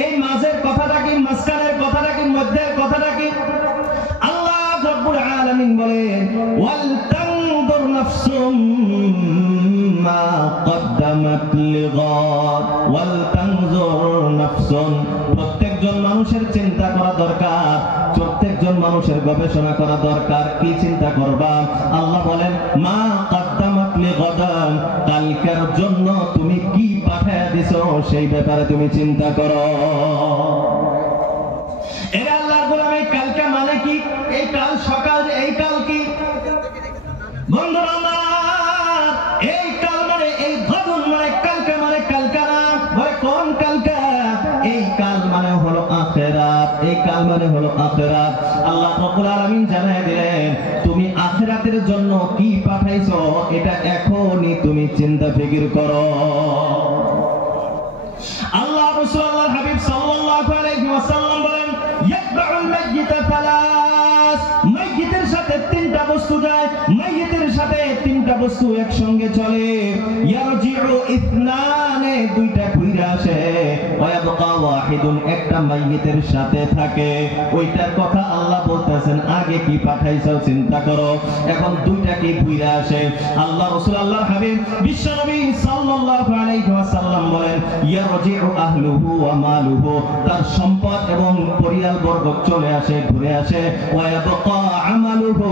এই মাঝের কথাটা কি, মাঝখানের কথাটা কি, মধ্যের কথাটা কি? আল্লাহ রাব্বুল আলামিন বলেন, ওয়াল তানজুর নাফসুম মা কদ্দামাত লিগাদ, ওয়াল তানজুর নাফসুন, প্রত্যেকজন মানুষের চিন্তা করা দরকার, প্রত্যেকজন মানুষের গবেষণা করা দরকার। কি চিন্তা করবা? আল্লাহ বলেন মা কদ্দামাত লিগাদান, কালকের জন্য তুমি কি পাঠিয়ে দিছো সেই ব্যাপারে তুমি চিন্তা করো। এরা আল্লাহর গোলামি। কালকে মানে কি? এই কাল সকাল, এই কাল কি বন্ধুরা আমার? এই কাল মানে এই গদন মানে কালকে মানে কালকা না, ভাই কোন কালকা? এই কাল মানে হলো আখিরাত, এই কাল মানে হলো আখিরাত। আল্লাহ রাব্বুল আলামিন জানায় দিলেন তুমি আখিরাতের জন্য কি পাঠাইছো এটা এখনই তুমি চিন্তা ফিকির করো। আল্লাহ রাসূল আল্লাহর হাবিব সাল্লাল্লাহু আলাইহি ওয়াসাল্লাম বলেন ইয়াতবাউল মাইয়িতা সালাস, মাইয়িতের সাথে তিনটা বস্তু যায়, মাইয়িতের সাথে তিনটা বস্তু একসঙ্গে চলে। ইয়ারজিউ ইসনানে, দুইটা ঘুরে আসে, ওয়ায়াবকা ওয়াহিদুন, একটা মাইয়িতের সাথে থাকে। ওইটার কথা আল্লাহ বলতেছেন আগে কি পাঠাইছো চিন্তা করো, এখন দুইটা কি ঘুরে আসে। আল্লাহ রাসূল আল্লাহর হাবিব বিশ্বনবী সাল্লাল্লাহু আলাইহি ওয়াসাল্লাম বলেন ইয়ারজিউ আহলুহু ওয়া মালুহু, তার সম্পদ এবং পরিবার বর্গ চলে আসে, ঘুরে আসে। ওয়ায়াবকা আমালুহু,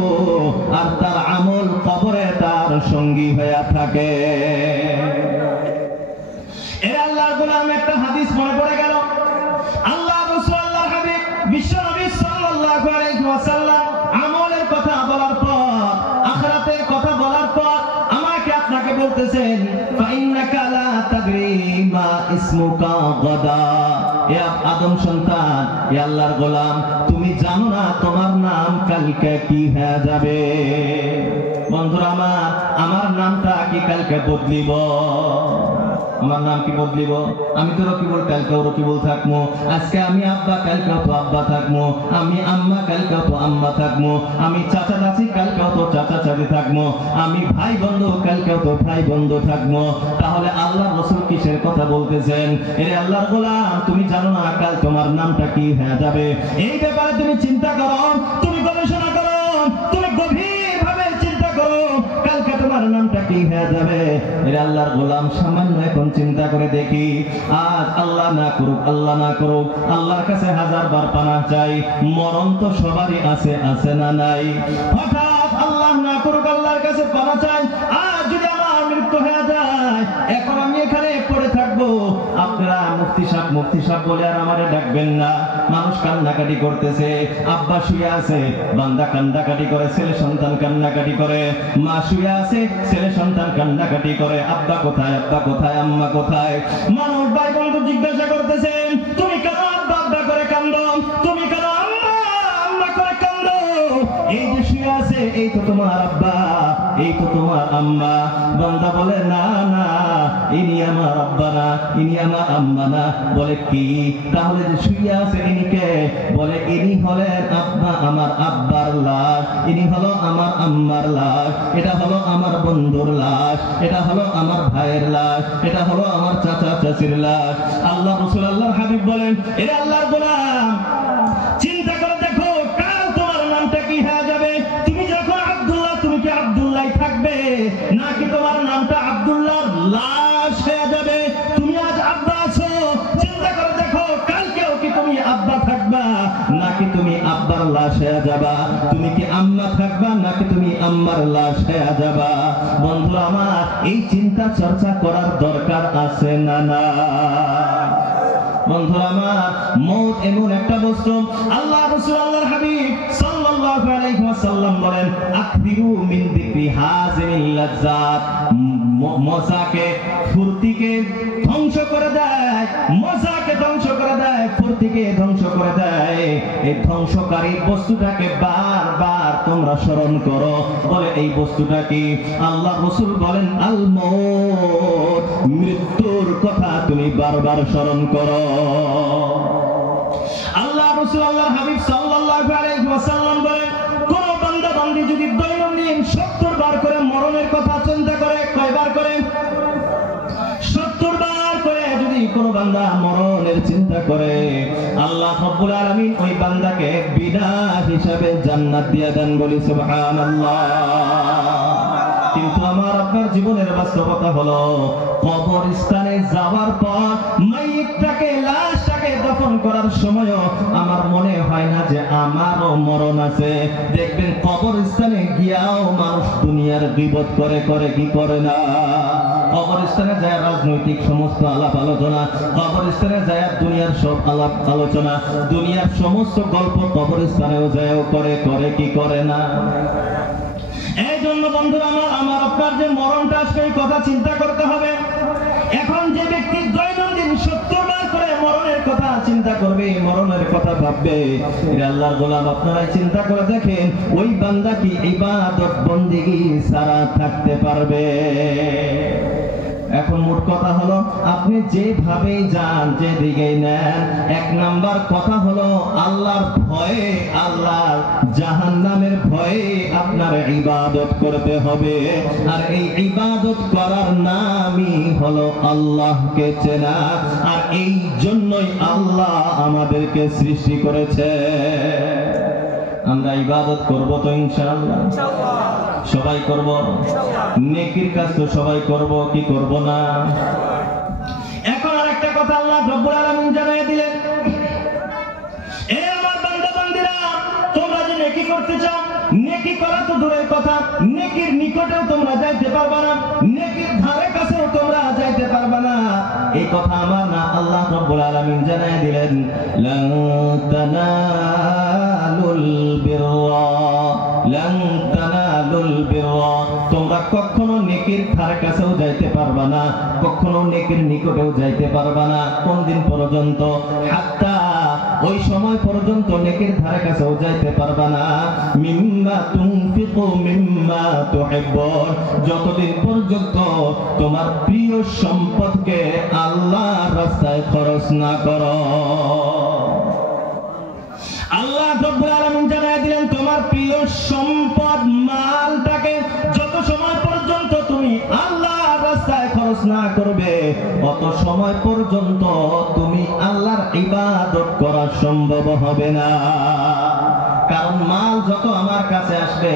আর তার আমল কবরে তার সঙ্গী হয়ে থাকে। এর আল্লাহর গোলাম একটা হাদিস মনে পড়ে গেল, আদম সন্তান, এ আল্লাহর গোলাম, তুমি জানো না তোমার নাম কালকে কি হয়ে যাবে? বন্ধুরা আমার নামটা কি কালকে বদলিব? আমার নাম কি বদলিব? আমি তো রকিবুল, কালকেও রকিবুল থাকবো। আজকে আমি আব্বা, কালকেও তো আব্বা থাকবো। আমি আম্মা, কালকেও তো আম্মা থাকবো। আমি চাচা চাচি, কালকেও তো চাচা চাচি থাকবো। আমি ভাই বন্ধু, কালকেও তো ভাই বন্ধু থাকবো। তাহলে আল্লাহ রাসূল কিসের কথা বলতেছেন? এরে আল্লাহর গোলাম, তুমি জানো না কাল তোমার নামটা কি হয়ে যাবে? এই ব্যাপারে তুমি চিন্তা করো, তুমি গবেষণা করো, তুমি গভীর ভাবে চিন্তা করো, কালকে তোমার নামটা কি হয়ে যাবে? এরে আল্লাহর গোলাম, সামান্য এখন চিন্তা করে দেখি। আজ আল্লাহ না করুক, আল্লাহ না করুক, আল্লাহর কাছে হাজারবার পানাহ চাই, মরণ তো সবারই আছে, আছে না নাই? হঠাৎ আল্লাহ না করুক, আল্লাহর কাছে পানাহ চাই, আজ যদি আমার মৃত্যু হয়ে যায়, এখন আমি এখানে পড়ে থাকবো, আপনারা মুফতি সাহেব বলে আর আমারে ডাকবেন না। মানুষ কান্নাকাটি করতেছে, আব্বা শুয়ে আছে, বান্দা কান্নাকাটি করে, ছেলে সন্তান কান্নাকাটি করে, মা শুয়ে আছে, ছেলে সন্তান কান্নাকাটি করে, আব্বা কোথায়, আব্বা কোথায়, আম্মা কোথায়? মানুষ ভাই বন্ধু জিজ্ঞাসা করতেছে, তুমি কেন আব্বা আব্বা করে কান্দো? তুমি কেন আম্মা আম্মা করে কান্দো? এই যে শুয়ে আছে, এই তো তোমার আব্বা, এই তো তোমার আম্মা। বান্দা বলে, না না, ইনি আমার আব্বা না, ইনি আমার আম্মা না। বলে কি? তাহলে যে শুয়ে আছে ইনি কে? বলে ইনি হলেন আব্বা, আমার আব্বার লাশ, ইনি হলো আমার আম্মার লাশ, এটা হলো আমার বন্ধুর লাশ, এটা হলো আমার ভাইয়ের লাশ, এটা হলো আমার চাচা চাচির লাশ। আল্লাহ রাসূল, আল্লাহর হাবিব বলেন, এরে আল্লাহর গোলাম, চিন্তা করে দেখো কাল তোমার নামটা কি হয়ে যাবে? তুমি যখন আব্দুল্লাহ, তুমি কি আব্দুল্লাহ থাকবে, নাকি তোমার নামটা আব্দুল্লাহর লাশ হয়ে যাবে? তুমি আজ আব্বা আছো, চিন্তা করে দেখো কালকেও কি তুমি আব্বা থাকবা, নাকি তুমি আব্বার লাশ হয়ে যাবা? তুমি কি আম্মা থাকবা, নাকি তুমি আম্মার লাশ হয়ে যাবা? বন্ধু আমার, এই চিন্তা চর্চা করার দরকার আছে না না? বন্ধু আমার, মওত এমন একটা বস্তু, আল্লাহ রাসূল, আল্লাহর হাবিব সাল্লাল্লাহু আলাইহি ওয়াসাল্লাম বলেন, আকবিরু মিন যিকরি হাযিল লাজ্জাত, মজাকে, ফুর্তিকে ধ্বংস করে দেয়, মজাকে ধ্বংস করে দেয়, ফুর্তিকে ধ্বংস করে দেয়। এই ধ্বংসকারী বস্তুটাকে বারবার তোমরা স্মরণ করো। বলে এই বস্তুটা কি? আল্লাহ রাসূল বলেন, আল মউত, মৃত্যুর কথা তুমি বারবার স্মরণ করো। আল্লাহ রাসূল, আল্লাহর হাবিব সাল্লাল্লাহু আলাইহি ওয়াসাল্লাম বলেন, কোন বান্দা বান্দি যদি দৈনন্দিন 70 বার করে মরণের কথা চিন্তা করে, কয়বার করে? 70 বার করে যদি কোন বান্দা মরণের চিন্তা করে, আল্লাহ রাব্বুল আলামিন ওই বান্দাকে বিনা হিসাবে জান্নাত দিয়ে দেন। বলি সুবহানাল্লাহ। কিন্তু আমার আপনার জীবনের বাস্তবতা হলো, কবরস্থানে যাওয়ার পর মাইয়িতটাকে, লাশটাকে দফন করার সময় আমার মনে হয় না যে আমারও মরণ আছে। দেখবেন কবরস্থানে গিয়াও মানুষ দুনিয়ার গীবত করে, করে কি করে না? কবরস্থানে যায় রাজনৈতিক সমস্ত আলাপ আলোচনা, কবরস্থানে যায় দুনিয়ার সব আলাপ আলোচনা, দুনিয়ার সমস্ত গল্প কবরস্থানেও যায় করে, করে কি করে না? এই জন্য বন্ধুরা আমার আপনার যে মরণটা আসবে, এই কথা চিন্তা করতে হবে। এখন যে ব্যক্তি দৈনন্দিন 70 বার করে মরণের কথা চিন্তা করবে, মরণের কথা ভাববে, আল্লাহর গোলাম, আপনারা চিন্তা করে দেখেন, ওই বান্দা কি ইবাদত বন্দেগী ছাড়া থাকতে পারবে? এখন মোট কথা হলো, আপনি যেভাবে যান, যেদিকে নেন, 1 নাম্বার কথা হলো আল্লাহর ভয়ে, আল্লাহর জাহান্নামের ভয়ে আপনার ইবাদত করতে হবে। আর এই ইবাদত করার নামই হলো আল্লাহকে চেনা। আর এই জন্যই আল্লাহ আমাদেরকে সৃষ্টি করেছে। আমরা ইবাদত করব তো ইনশাআল্লাহ, সবাই করব, নেকির কাজ তো সবাই করব, কি করব না? এখন আরেকটা কথা আল্লাহ রাব্বুল আলামিন জানিয়ে দিলেন, এ আমার বান্দা বান্দীরা, তোমরা যে নেকি করতে চাও, নেকি করা তো দূরের কথা, নেকির নিকটেও তোমরা যাইতে পারবে না, নেকির ধারে কাছেও তোমরা যাইতে পারবে না। এই কথা আমার না, আল্লাহ রাব্বুল আলামিন জানিয়ে দিলেন, লান তানালুল বিররা, লান তানালুল বিররা, তোমরা কখনো নেকির ধারে কাছেও যাইতে পারবা না, কখনো নেকির নিকটেও যাইতে পারবা না। কোন দিন পর্যন্ত? হাত্তা, ওই সময় পর্যন্ত নেকির ধারে কাছেও যাইতে পারবা না। মিম্মা তুনফিকু মিম্মা তুহিব্বুন, যতদিন পর্যন্ত তোমার প্রিয় সম্পদকে আল্লাহর রাস্তায় খরচ না করো। আল্লাহ রাব্বুল আলামিন জানায় দিলেন, তোমার প্রিয় সম্পদ মালটাকে যত সময় পর্যন্ত তুমি আল্লাহর রাস্তায় খরচ না করবে, অত সময় পর্যন্ত তুমি আল্লাহর ইবাদত করা সম্ভব হবে না। কারণ মাল যত আমার কাছে আসবে,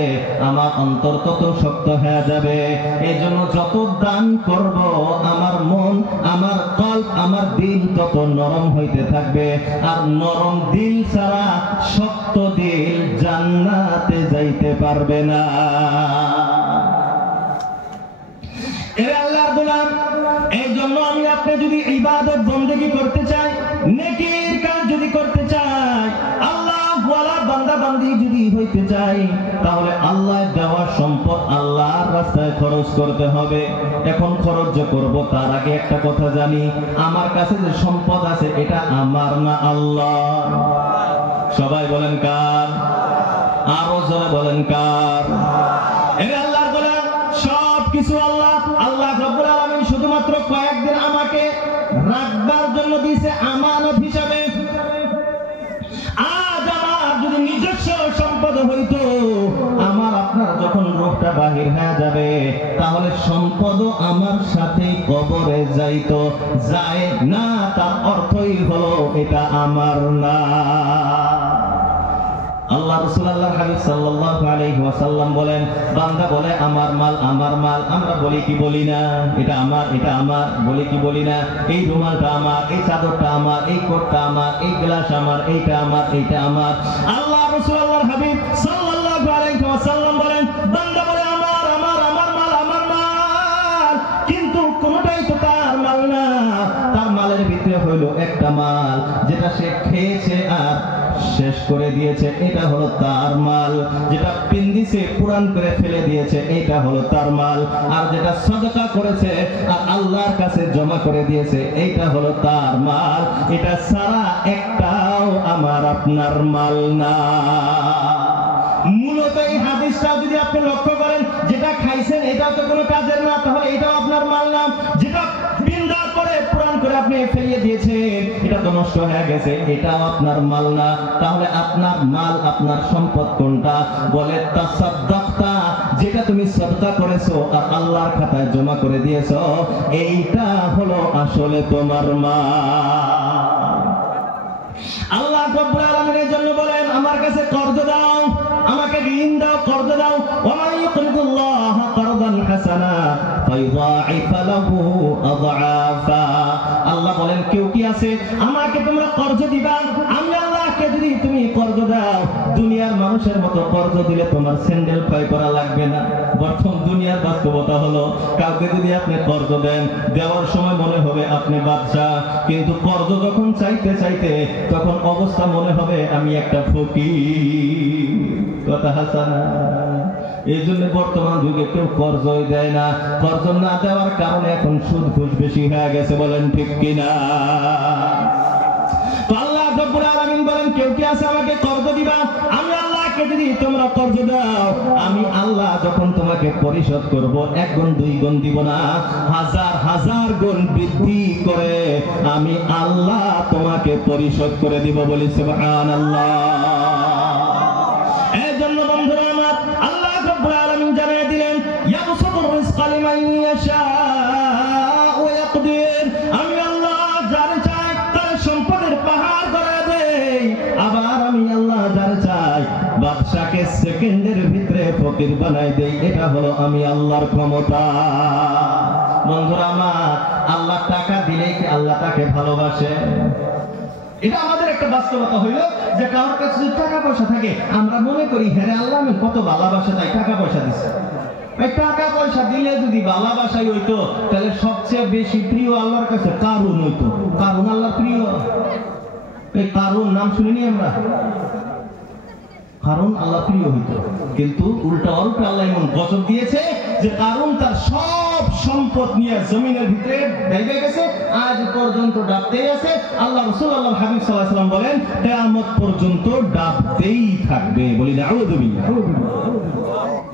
আমার অন্তর তত শক্ত হয়ে যাবে। এই জন্য যত দান করব, আমার মন, আমার কল্প, আমার দিল তত নরম হইতে থাকবে। আর নরম দিল ছাড়া শক্ত দিল জান্নাতে যাইতে পারবে না। এ আল্লাহর গোলাম, এই জন্য আমি আপনি যদি ইবাদত বন্দেগী করতে চাই, নেকির কাজ যদি করতে চাই, আল্লাহ ওয়ালা বান্দা বান্দি যদি হইতে চাই, তাহলে আল্লাহ দেওয়া সম্পদ আল্লাহর রাস্তায় খরচ করতে হবে। এখন খরচ যে করব, তার আগে একটা কথা জানি, আমার কাছে যে সম্পদ আছে এটা আমার না, আল্লাহর। সবাই বলেন কার? আরো জোরে বলেন কার? এ আল্লাহর গোলাম, সব কিছু আল্লাহ। আল্লাহ রাব্বুল আলামিন শুধুমাত্র কয়েকদিন আমাকে রাখবার জন্য দিয়েছে আমানত হিসাবে। আজ আমার যদি নিজস্ব সম্পদ হইতো, আমার আপনার যখন রূহটা বাহির হয়ে যাবে, তাহলে সম্পদও আমার সাথে কবরে যাইতো। যায় না, তার অর্থই হলো এটা আমার না। আল্লাহ রাসূল আল্লাহর হাবিব সাল্লাল্লাহু আলাইহি ওয়াসাল্লাম বলেন, বান্দা বলে আমার মাল, আমার মাল। আমরা বলি কি বলি না? এটা আমার, এটা আমার, বলি কি বলি না? এই রুমালটা আমার, এই চাদরটা আমার, এই কোটটা আমার, এই গ্লাস আমার, এইটা আমার, এইটা আমার। আল্লাহ রাসূল আল্লাহর হাবিব সাল্লাল্লাহু আলাইহি ওয়াসাল্লাম বলেন, বান্দা বলে আমার, আমার, আমার মাল, আমার মাল, কিন্তু কোনটাই তো তার মাল না। তার মালের ভিতরে হইলো একটা মাল, যেটা সে খেয়েছে আর শেষ করে দিয়েছে, এটা হলো তার মাল। যেটা পিন্দিছে, পুরান করে ফেলে দিয়েছে, এটা হলো তার মাল। আর যেটা সদকা করেছে আর আল্লাহর কাছে জমা করে দিয়েছে, এইটা হলো তার মাল। এটা সারা একটাও আমার আপনার মাল না। মূলত এই হাদিসটা যদি আপনি লক্ষ্য করেন, যেটা খাইছেন এটাও তো কোনো কাজের না, তাহলে এটাও আপনার মাল না। যেটা পিন্দা করে পুরান করে আপনি ফেলিয়ে দিয়েছেন, এটা তো নষ্ট হয়ে গেছে, এটাও আপনার মাল না। তাহলে আপনার মাল, আপনার সম্পদ কোনটা? বলে তাসাদ্দাকতা, যেটা তুমি সদকা করেছো আর আল্লাহর খাতায় জমা করে দিয়েছো, এইটা হলো আসলে তোমার মাল। আল্লাহ রাব্বুল আলামিনের জন্য বলেন, আমার কাছে কর্জ দাও, আমাকে ঋণ দাও, কর্জ দাও। ওয়া মান ইউকরিদুল্লাহ কারদান হাসানা ফায়ুযাইফ লাহু আযআফা। আল্লাহ বলেন, কেউ কি আছে আমাকে তোমরা কর্জ দিবা? আমি আল্লাহকে যদি তুমি কর্জ দাও, দুনিয়ার মানুষের মতো কর্জ দিলে তোমার স্যান্ডেল ক্ষয় করা লাগবে না। বর্তমান দুনিয়ার বাস্তবতা হলো, কাউকে যদি আপনি কর্জ দেন, দেওয়ার সময় মনে হবে আপনি বাদশা, কিন্তু কর্জ যখন চাইতে চাইতে তখন অবস্থা মনে হবে আমি একটা ফকির। কথা হাসানা। এই জন্য বর্তমান যুগে কেউ কর্জই দেয় না। কর্জ না দেওয়ার কারণে এখন সুদ ঘুষ বেশি হয়ে গেছে, বলেন ঠিক কিনা? তো আল্লাহ রাব্বুল আলামিন বলেন, কেউ কি আছে আমাকে কর্জ দিবা? আমি আল্লাহকে যদি তোমরা কর্জ দাও, আমি আল্লাহ যখন তোমাকে পরিশোধ করব, 1 গুণ 2 গুণ দিব না, হাজার হাজার গুণ বৃদ্ধি করে আমি আল্লাহ তোমাকে পরিশোধ করে দিব। বলি সুবহানাল্লাহ। এই জন্য বন্ধুরা আমার, আল্লাহ রাব্বুল আলামিন জানিয়ে দিলেন, ইয়াবসুতুর রিজকা লিমান ইয়াশা ওয়া ইয়াকদির। আমি আল্লাহ যার চাই তার সম্পদের পাহাড় করে দেই, আবার আমি আল্লাহ যার চাই বাদশাকে সেকেন্ডের ভিতরে ফকির বানাই দেই। এটা হলো আমি আল্লাহর ক্ষমতা। বন্ধুরা আমার, আল্লাহ টাকা দিলেই কি আল্লাহ তাকে ভালোবাসে? এটা আমাদের একটা বাস্তবতা হইল যে কারোর কাছে যদি টাকা পয়সা থাকে, আমরা মনে করি হ্যাঁ আল্লাহ আমি কত ভালোবাসা, তাই টাকা পয়সা দিচ্ছে। এই টাকা পয়সা দিলে যদি ভালোবাসাই হইতো, তাহলে সবচেয়ে বেশি প্রিয় আল্লাহর কাছে কারুন হইতো। কারুন আল্লাহর প্রিয়। এই কারুন নাম শুনিনি আমরা? কারণ আল্লাহ প্রিয় হইতো, কিন্তু উল্টা আল্লাহ এমন গজব দিয়েছে যে কারুন তার সব সম্পদ নিয়ে জমিনের ভিতরে ডুবে গেছে, আজ পর্যন্ত ডাবতেই আছে। আল্লাহ রাসূল আল্লাহ হাবিব সাল্লাল্লাহু আলাইহি ওয়াসাল্লাম বলেন কিয়ামত পর্যন্ত ডাবতেই থাকবে। বলি নাউযু বিল্লাহ।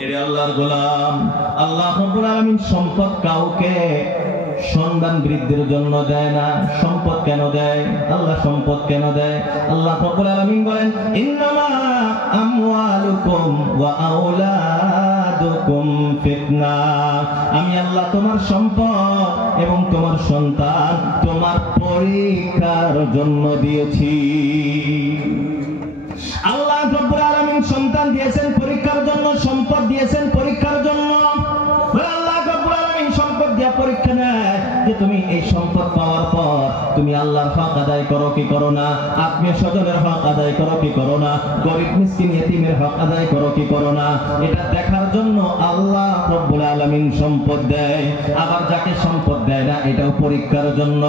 এরে আল্লাহর গোলাম, আল্লাহ রাব্বুল আলামিন সম্পদ কাউকে সম্মান বৃদ্ধির জন্য দেয় না। সম্পদ কেন দেয়? আল্লাহ সম্পদ কেন দেয়? আল্লাহ রাব্বুল আলামিন বলেন ইন্নামা আমওয়ালুকুম ওয়া আওলাদুকুম ফিতনা। আমি আল্লাহ তোমার সম্পদ এবং তোমার সন্তান তোমার পরীক্ষার জন্য দিয়েছি। আল্লাহ রাব্বুল আলামিন সন্তান দিয়েছেন পরীক্ষার জন্য, সম্পদ দিয়েছেন পরীক্ষার জন্য। আল্লাহ রাব্বুল আলামিন সম্পদ দিয়া পরীক্ষা নেয় যে তুমি এই সম্পদ পাওয়ার পর তুমি আল্লাহর হক আদায় করো কি করো না, আত্মীয় স্বজনের হক আদায় করো কি করো না, গরিব মিসকিন ইতিমের হক আদায় করো কি করো না, এটা দেখার জন্য আল্লাহ রাব্বুল আলামিন সম্পদ দেয়। আবার যাকে সম্পদ দেয় না এটাও পরীক্ষার জন্য।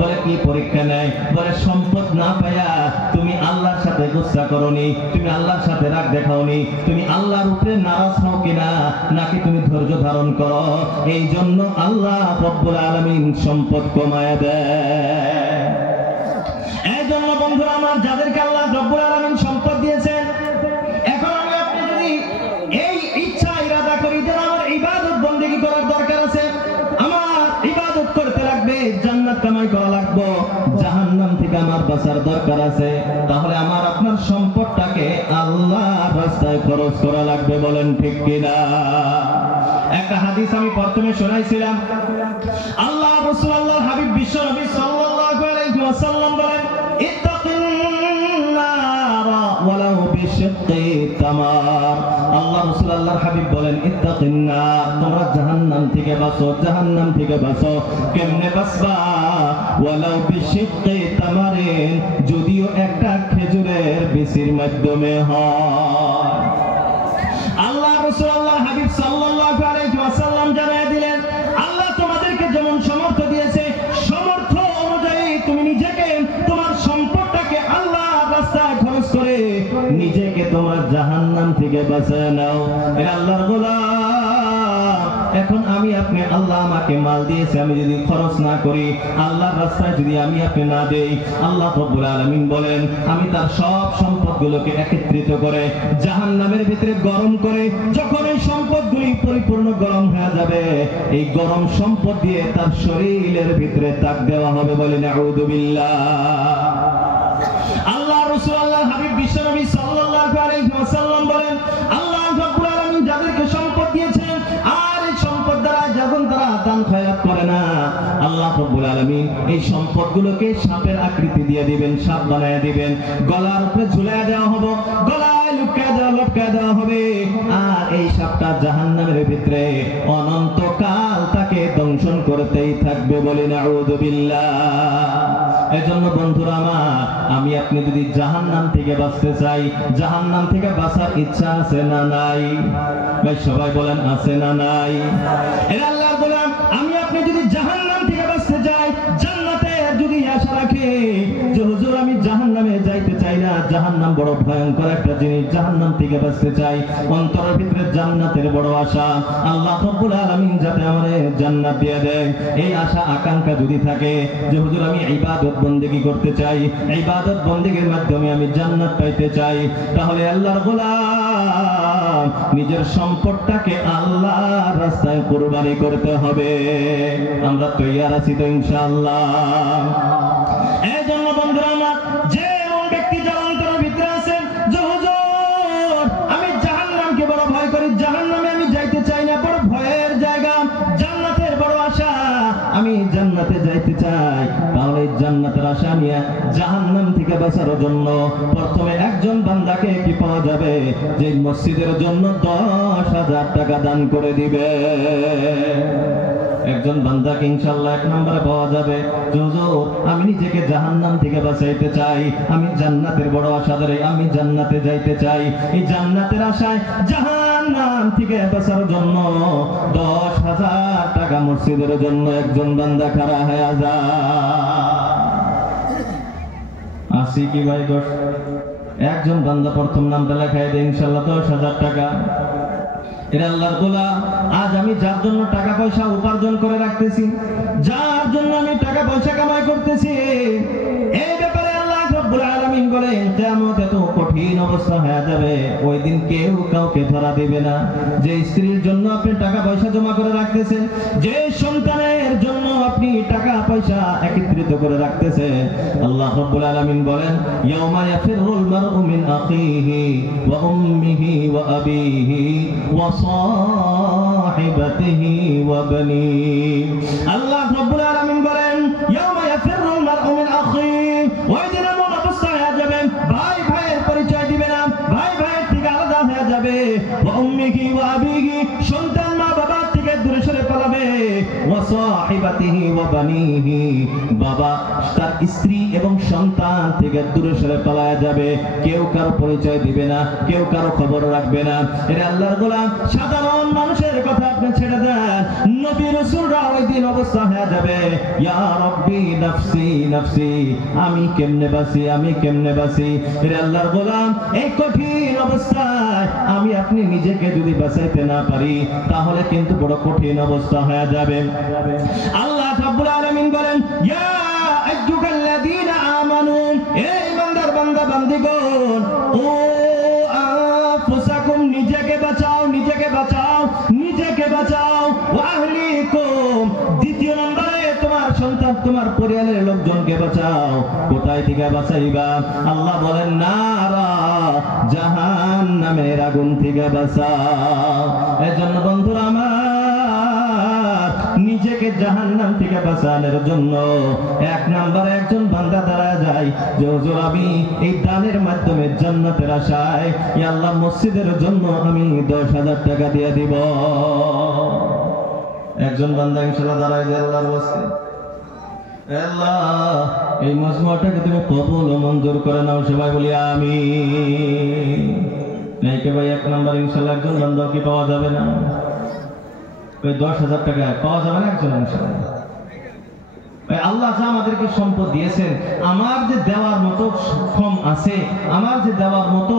বলে কি পরীক্ষা নেয়? বলে সম্পদ না পায়া তুমি আল্লাহর সাথে গুসা করোনি, তুমি আল্লাহর সাথে রাগ দেখাওনি, তুমি আল্লাহর উপরে নারাজ হও কিনা, নাকি তুমি ধৈর্য ধারণ করো। এই জন্য আল্লাহ রাব্বুল আলামিন সম্পদ কমায়া দেয়। এই জন্য বন্ধুরা আমার, যাদেরকে আল্লাহ রাব্বুল আলামিন সম্পদ দিয়েছেন, এখন আমি আপনি যদি এই ইচ্ছা ইরাদা করি যে আমার ইবাদত বন্দেগী করার দরকার আছে, আমার ইবাদত করতে লাগবে, জান্নাত কামাই করা লাগবে, জাহান্নাম থেকে আমার বাঁচার দরকার আছে, তাহলে আমার আপনার সম্পদটাকে আল্লাহর রাস্তায় খরচ করা লাগবে। বলেন ঠিক কিনা? একটা হাদিস আমি প্রথমে শোনাইছিলাম। আল্লাহ রাসূল আল্লাহর হাবিব বিশ্ব নবী সাল্লাল্লাহু আলাইহি ওয়াসাল্লাম বলেন ইত্তাকিন নার ওয়ালাউ বিশিক্কি তামার। আল্লাহ রাসূল আল্লাহর হাবিব বলেন ইত্তাকিন নার, তোমরা জাহান্নাম থেকে বাঁচো, জাহান্নাম থেকে বাঁচো। কেমনে বাঁচবা? ওয়ালাউ বিশিক্কি তামারিন, যদিও একটা খেজুরের বিচির মাধ্যমে হয়। আল্লাহ রাসূল আল্লাহর হাবিব সাল্লাল্লাহু আলাইহি ওয়াসাল্লাম জানায় দিলেন আল্লাহ তোমাদেরকে যেমন সামর্থ্য দিয়েছে, সামর্থ্য অনুযায়ী তুমি নিজেকে, তোমার সম্পদটাকে আল্লাহর রাস্তায় খরচ করে নিজেকে তোমার জাহান্নাম থেকে বাঁচায় নাও। এ আল্লাহর গোলাম, এখন আমি আপনি, আল্লাহ আমাকে মাল দিয়েছে, আমি যদি খরচ না করি, আল্লাহর রাস্তায় যদি আমি আপনি না দেই, আল্লাহ রাব্বুল আলামিন বলেন আমি তার সব সম্পদগুলোকে একত্রিত করে জাহান্নামের ভিতরে গরম করে, যখন এই সম্পদগুলি পরিপূর্ণ গরম হয়ে যাবে, এই গরম সম্পদ দিয়ে তার শরীরের ভিতরে তাক দেওয়া হবে। বলে নাউযু বিল্লাহ। আল্লাহ রাসূল আল্লাহর হাবিব বিশ্বনবী সাল্লাল্লাহু আলাইহি ওয়াসাল্লাম বলেন আল্লাহ রাব্বুল আলামিন যাদেরকে সম্পদ দিয়েছেন, আর এই সম্পদ দ্বারা যখন তারা দান খয়রাত করে না, আল্লাহ রাব্বুল আলামিন এই সম্পদগুলোকে সাপের আকৃতি দিয়ে দিবেন, সাপ বানায় দিবেন, গলার উপরে ঝুলায় দেওয়া হবে, গলায় লটকায় দেওয়া হবে, আর এই সাপটা জাহান্নামের ভিতরে অনন্তকাল তাকে দংশন করতেই থাকবে। বলে নাউযু বিল্লাহ। এজন্য বন্ধুরা আমার, আমি আপনি যদি জাহান্নাম থেকে বাঁচতে চাই, জাহান্নাম থেকে বাঁচার ইচ্ছা আছে না নাই? ভাই সবাই বলেন আছে না নাই? এর আল্লাহর গোলাম, আমি আপনি যদি জাহান্নাম থেকে বাঁচতে চাই, জান্নাতে যদি আশা রাখি যে হুজুর আমি জাহান্নামে যাইতে চাই না, জাহান্নাম বড় ভয়ঙ্কর একটা জিনিস, জাহান্নাম থেকে বাঁচতে চাই, অন্তরের ভিতরে জান্নাতের বড় আশা, আল্লাহ রাব্বুল আলামিন যাতে আমারে জান্নাত দিয়ে দেয়, এই আশা আকাঙ্ক্ষা যদি থাকে যে হুজুর আমি ইবাদত বন্দেগী করতে চাই, ইবাদত বন্দেগীর মাধ্যমে আমি জান্নাত পাইতে চাই, তাহলে আল্লাহর গোলাম নিজের সম্পদটাকে আল্লাহর রাস্তায় কুরবানি করতে হবে। আমরা তৈয়ার আছি তো ইনশাআল্লাহ? এই জন্য বন্ধুরা আমার, যে ব্যক্তি যারা অন্তরের ভিতরে আছেন যে হুজুর আমি জাহান্নামকে বড় ভয় করি, জাহান্নামে আমি যাইতে চাই না, বড় ভয়ের জায়গা, জান্নাতের বড় আশা, আমি জান্নাতে যাইতে চাই, তাহলে জান্নাতের আশা নিয়ে জাহান্নাম থেকে বাঁচার জন্য প্রথমে একজন বান্দাকে কি পাওয়া যাবে যে মসজিদের জন্য 10,000 টাকা দান করে দিবে। একজন বান্দাকে ইনশাআল্লাহ 1 নম্বরে পাওয়া যাবে হুজুর আমি নিজেকে জাহান্নাম থেকে বাঁচাইতে চাই, আমি জান্নাতের বড় আশা ধরে আমি জান্নাতে যাইতে চাই, এই জান্নাতের আশায় জাহান্নাম থেকে বাঁচার জন্য 10,000 টাকা মসজিদের জন্য একজন বান্দা খাড়া হয়ে যায়। আসি কি ভাই? একজন বান্দা প্রথম নামটা লেখায় দেয় ইনশাআল্লাহ 10,000 টাকা। এরা আল্লাহর গোলাম। আজ আমি যার জন্য টাকা পয়সা উপার্জন করে রাখতেছি, যার জন্য আমি টাকা পয়সা কামাই করতেছি, এই ব্যাপারে আল্লাহ রাব্বুল আলামিন বলেন কিয়ামত এত কঠিন অবস্থা হয়ে যাবে, ওই দিন কেউ কাউকে ধরা দেবে না। যে স্ত্রীর জন্য আপনি টাকা পয়সা জমা করে রাখতেছেন, যে সন্তানের জন্য আপনি টাকা পয়সা একত্রিত করে রাখতেছেন, আল্লাহ রাব্বুল আলামিন বলেন ইয়াউমা ইয়াফিরুল মারউ মিন আখিহি ওয়া উম্মিহি ওয়া আবিহি ওয়া সাহিবাতিহি ওয়া বানিহি। আল্লাহ রাব্বুল আলামিন বলেন ইয়াউমা ইয়াফিরুল মারউ মিন আখিহি, ওই দিন এমন অবস্থা হয়ে যাবে ভাই ভাইয়ের পরিচয় দিবে না, ভাই ভাইয়ের থেকে আলাদা হয়ে যাবে। ওয়া উম্মিহি ওয়া আবিহি, সন্তান মা বাবার থেকে দূরে সরে পালাবে। ওয়া সাহিবাতিহি ওয়া বানিহি, বাবা তার স্ত্রী এবং সন্তান থেকে দূরে সরে পালায়া যাবে। কেউ কারো পরিচয় দিবে না, কেউ কারো খবর রাখবে না। এরা আল্লাহর গোলাম। সাধারণ মানুষের কথা আপনি ছেড়ে দেন, নবী রাসূলরা ওই দিন অবস্থা হয়ে যাবে ইয়া রাব্বি নাফসি নাফসি, আমি কেমনে বাঁচি, আমি কেমনে বাঁচি। এরা আল্লাহর গোলাম। এই কঠিন অবস্থায় আমি আপনি নিজেকে যদি বাঁচাইতে না পারি, তাহলে কিন্তু বড় কঠিন অবস্থা হয়ে যাবে। আল্লাহ রাব্বুল আলামিন বলেন ইয়া আইয়ুহাল্লাযীনা আমানু, এই ইমানদার বান্দা বান্দিগণ, ও আনফুসাকুম, নিজেকে বাঁচাও, নিজেকে বাঁচাও, নিজেকে বাঁচাও। ওয়া আহলিকুম, দ্বিতীয় নম্বরে তোমার সন্তান, তোমার পরিবারের লোকজনকে বাঁচাও। কোথায় থেকে বাঁচাইবা? আল্লাহ বলেন নারা, জাহান্নামের আগুন থেকে বাঁচাও। এজন্য বন্ধুরা আমার, নিজেকে জাহান্নাম থেকে বাঁচানোর জন্য এক নম্বরে একজন বান্দা দাঁড়ায় যায় যে হুজুর আমি এই দানের মাধ্যমে জান্নাতের আশায় ইয়া আল্লাহ মসজিদের জন্য আমি 10,000 টাকা দিয়ে দিব। একজন বান্দা ইনশাআল্লাহ দাঁড়ায় যায় আল্লাহর ওয়াস্তে, আল্লাহ এই মজমুআটাকে তুমি কবুল ও মঞ্জুর করে নাও। সবাই বলি আমিন। নাইকে ভাই এক নম্বর ইনশাআল্লাহ একজন বান্দা কি পাওয়া যাবে না? ওই 10,000 টাকা পাওয়া যাবে না একজন ইনশাআল্লাহ। আল্লাহ যা আমাদেরকে সম্পদ দিয়েছেন, আমার যে দেওয়ার মতো সক্ষম আছে, আমার যে দেওয়ার মতো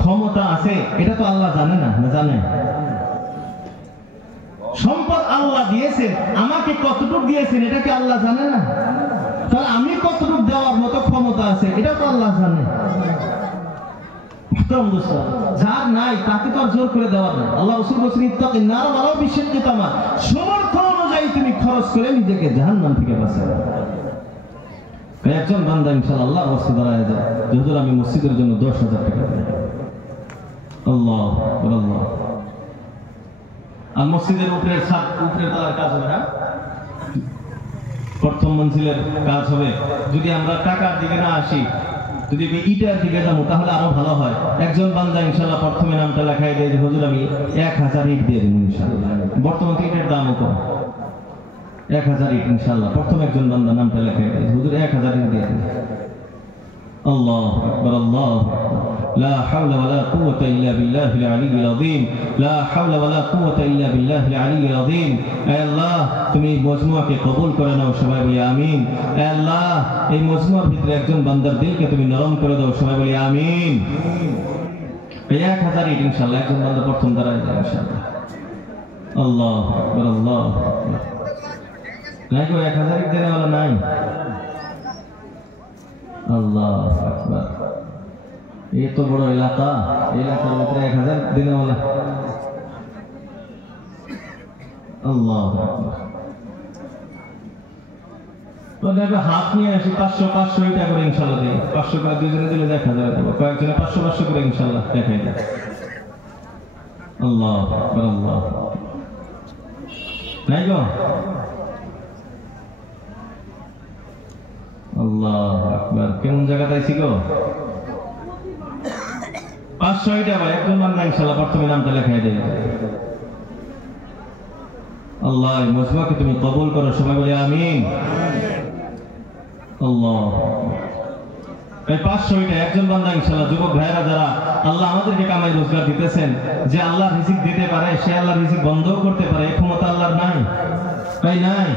ক্ষমতা আছে, এটা তো আল্লাহ জানে না? না জানে? সম্পদ আল্লাহ দিয়েছেন, আমাকে কতটুকু দিয়েছেন এটা কি আল্লাহ জানে না? তাহলে আমি কতটুকু দেওয়ার মতো ক্ষমতা আছে এটা তো আল্লাহ জানে। যার নাই তাকে তো আর জোর করে দেওয়ার নাই। আল্লাহ রাসূল বলেছেন ইত্তাকিন নার ওয়ালাউ বিশিক্কি তামা, সামর্থ্য অনুযায়ী তুমি খরচ করে নিজেকে জাহান্নাম থেকে বাঁচাও। একজন বান্দা ইনশাআল্লাহ আল্লাহর ওয়াস্তে দাঁড়ায় যায় যে হুজুর আমি মসজিদের জন্য 10,000 টাকা দেব। আল্লাহু আকবার, আল্লাহ। আর মসজিদের উপরের ছাদ, উপরের তলার কাজ হবে না, প্রথম মঞ্জিলের কাজ হবে। যদি আমরা টাকার দিকে না আসি, যদি ইটার দিকে যাবো তাহলে আরো ভালো হয়। একজন বান্দা ইনশাআল্লাহ প্রথমে নামটা লেখাই দেয় যে হুজুর আমি 1000 ইট দিয়ে দেব ইনশাআল্লাহ। বর্তমানে ইটের দাম কত? 1000 ইট ইনশাআল্লাহ। প্রথম একজন বান্দা নামটা লেখাই দেয় হুজুর 1000 ইট দিয়ে দেব। আল্লাহু আকবার, আল্লাহু আকবার। লা হাওলা ওয়ালা কুওয়াতা ইল্লা বিল্লাহিল আলিয়্যিল আযীম, লা হাওলা ওয়ালা কুওয়াতা ইল্লা বিল্লাহিল আলিয়্যিল আযীম। হে আল্লাহ তুমি এই মজমুআকে কবুল করে নাও। সবাই বলি আমিন। হে আল্লাহ এই মজমুআর ভিতরে একজন বান্দার দিলকে তুমি নরম করে দাও। সবাই বলি আমিন। 1000 ইট ইনশাআল্লাহ একজন বান্দা প্রথম দাঁড়ায় যায় ইনশাআল্লাহ। আল্লাহু আকবার, আল্লাহু আকবার। নাই গো 1000 ইট দেওয়া হলো নাই। আল্লাহু আকবার। এই তো বড় এলাকা, এলাকার ভিতরে 1000 দিনে ওলা। আল্লাহু আকবার। তো দেখো হাত নিয়ে আসি 500 টাকা করে ইনশাআল্লাহ দিই। 500 করে দুজনে দিলে 1000 দেব, কয়েকজনে 500 করে ইনশাআল্লাহ দেখাই দেয়। আল্লাহু আকবার, আল্লাহ। নাই গো আল্লাহু আকবার। কেমন জায়গাতে আইছি গো? 500 টাকা একজন বান্দা ইনশাআল্লাহ প্রথমে নামটা লেখাই দেয়। আল্লাহ এই মজমুআকে তুমি কবুল করো। সবাই বলি আমিন। আল্লাহ এই 500 টাকা একজন বান্দা ইনশাআল্লাহ। যুবক ভাইরা যারা আল্লাহ আমাদেরকে কামাই রোজগার দিতেছেন, যে আল্লাহ রিজিক দিতে পারে, সে আল্লাহ রিজিক বন্ধও করতে পারে, এই ক্ষমতা আল্লাহর নাই? তাই নাই?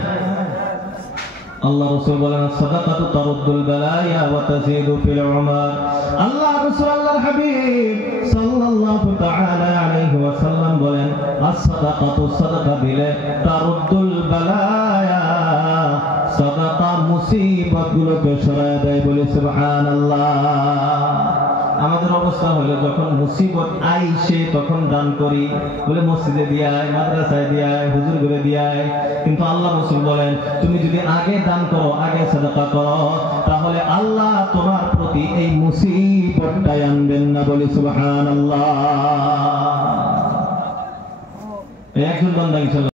আল্লাহ রাসূল বলেন সাদাকাতু তারুদ্দুল বালায়া ওয়া তাজিদু ফিল উমার। আল্লাহ রাসূল আল্লাহর হাবিব সাল্লাল্লাহু তাআলা আলাইহি ওয়াসাল্লাম বলেন as-sadaqatu সাদাকা দিলে তারুদ্দুল বালায়া, সাদাকা মুসিবতগুলোকে সরায় দেয়। বলি সুবহানাল্লাহ। আমাদের অবস্থা হলো যখন মুসিবত আইসে তখন দান করি, বলে মসজিদে দিয়ায়, মাদ্রাসায় দিয়ায়, হুজুর ঘরে দিয়ায়। কিন্তু আল্লাহ রাসূল বলেন তুমি যদি আগে দান করো, আগে সাদাকা করো, তাহলে আল্লাহ তোমার প্রতি এই মুসিবতটাই আনবেন না। বলি সুবহানাল্লাহ। একজন বান্দা ইনশাআল্লাহ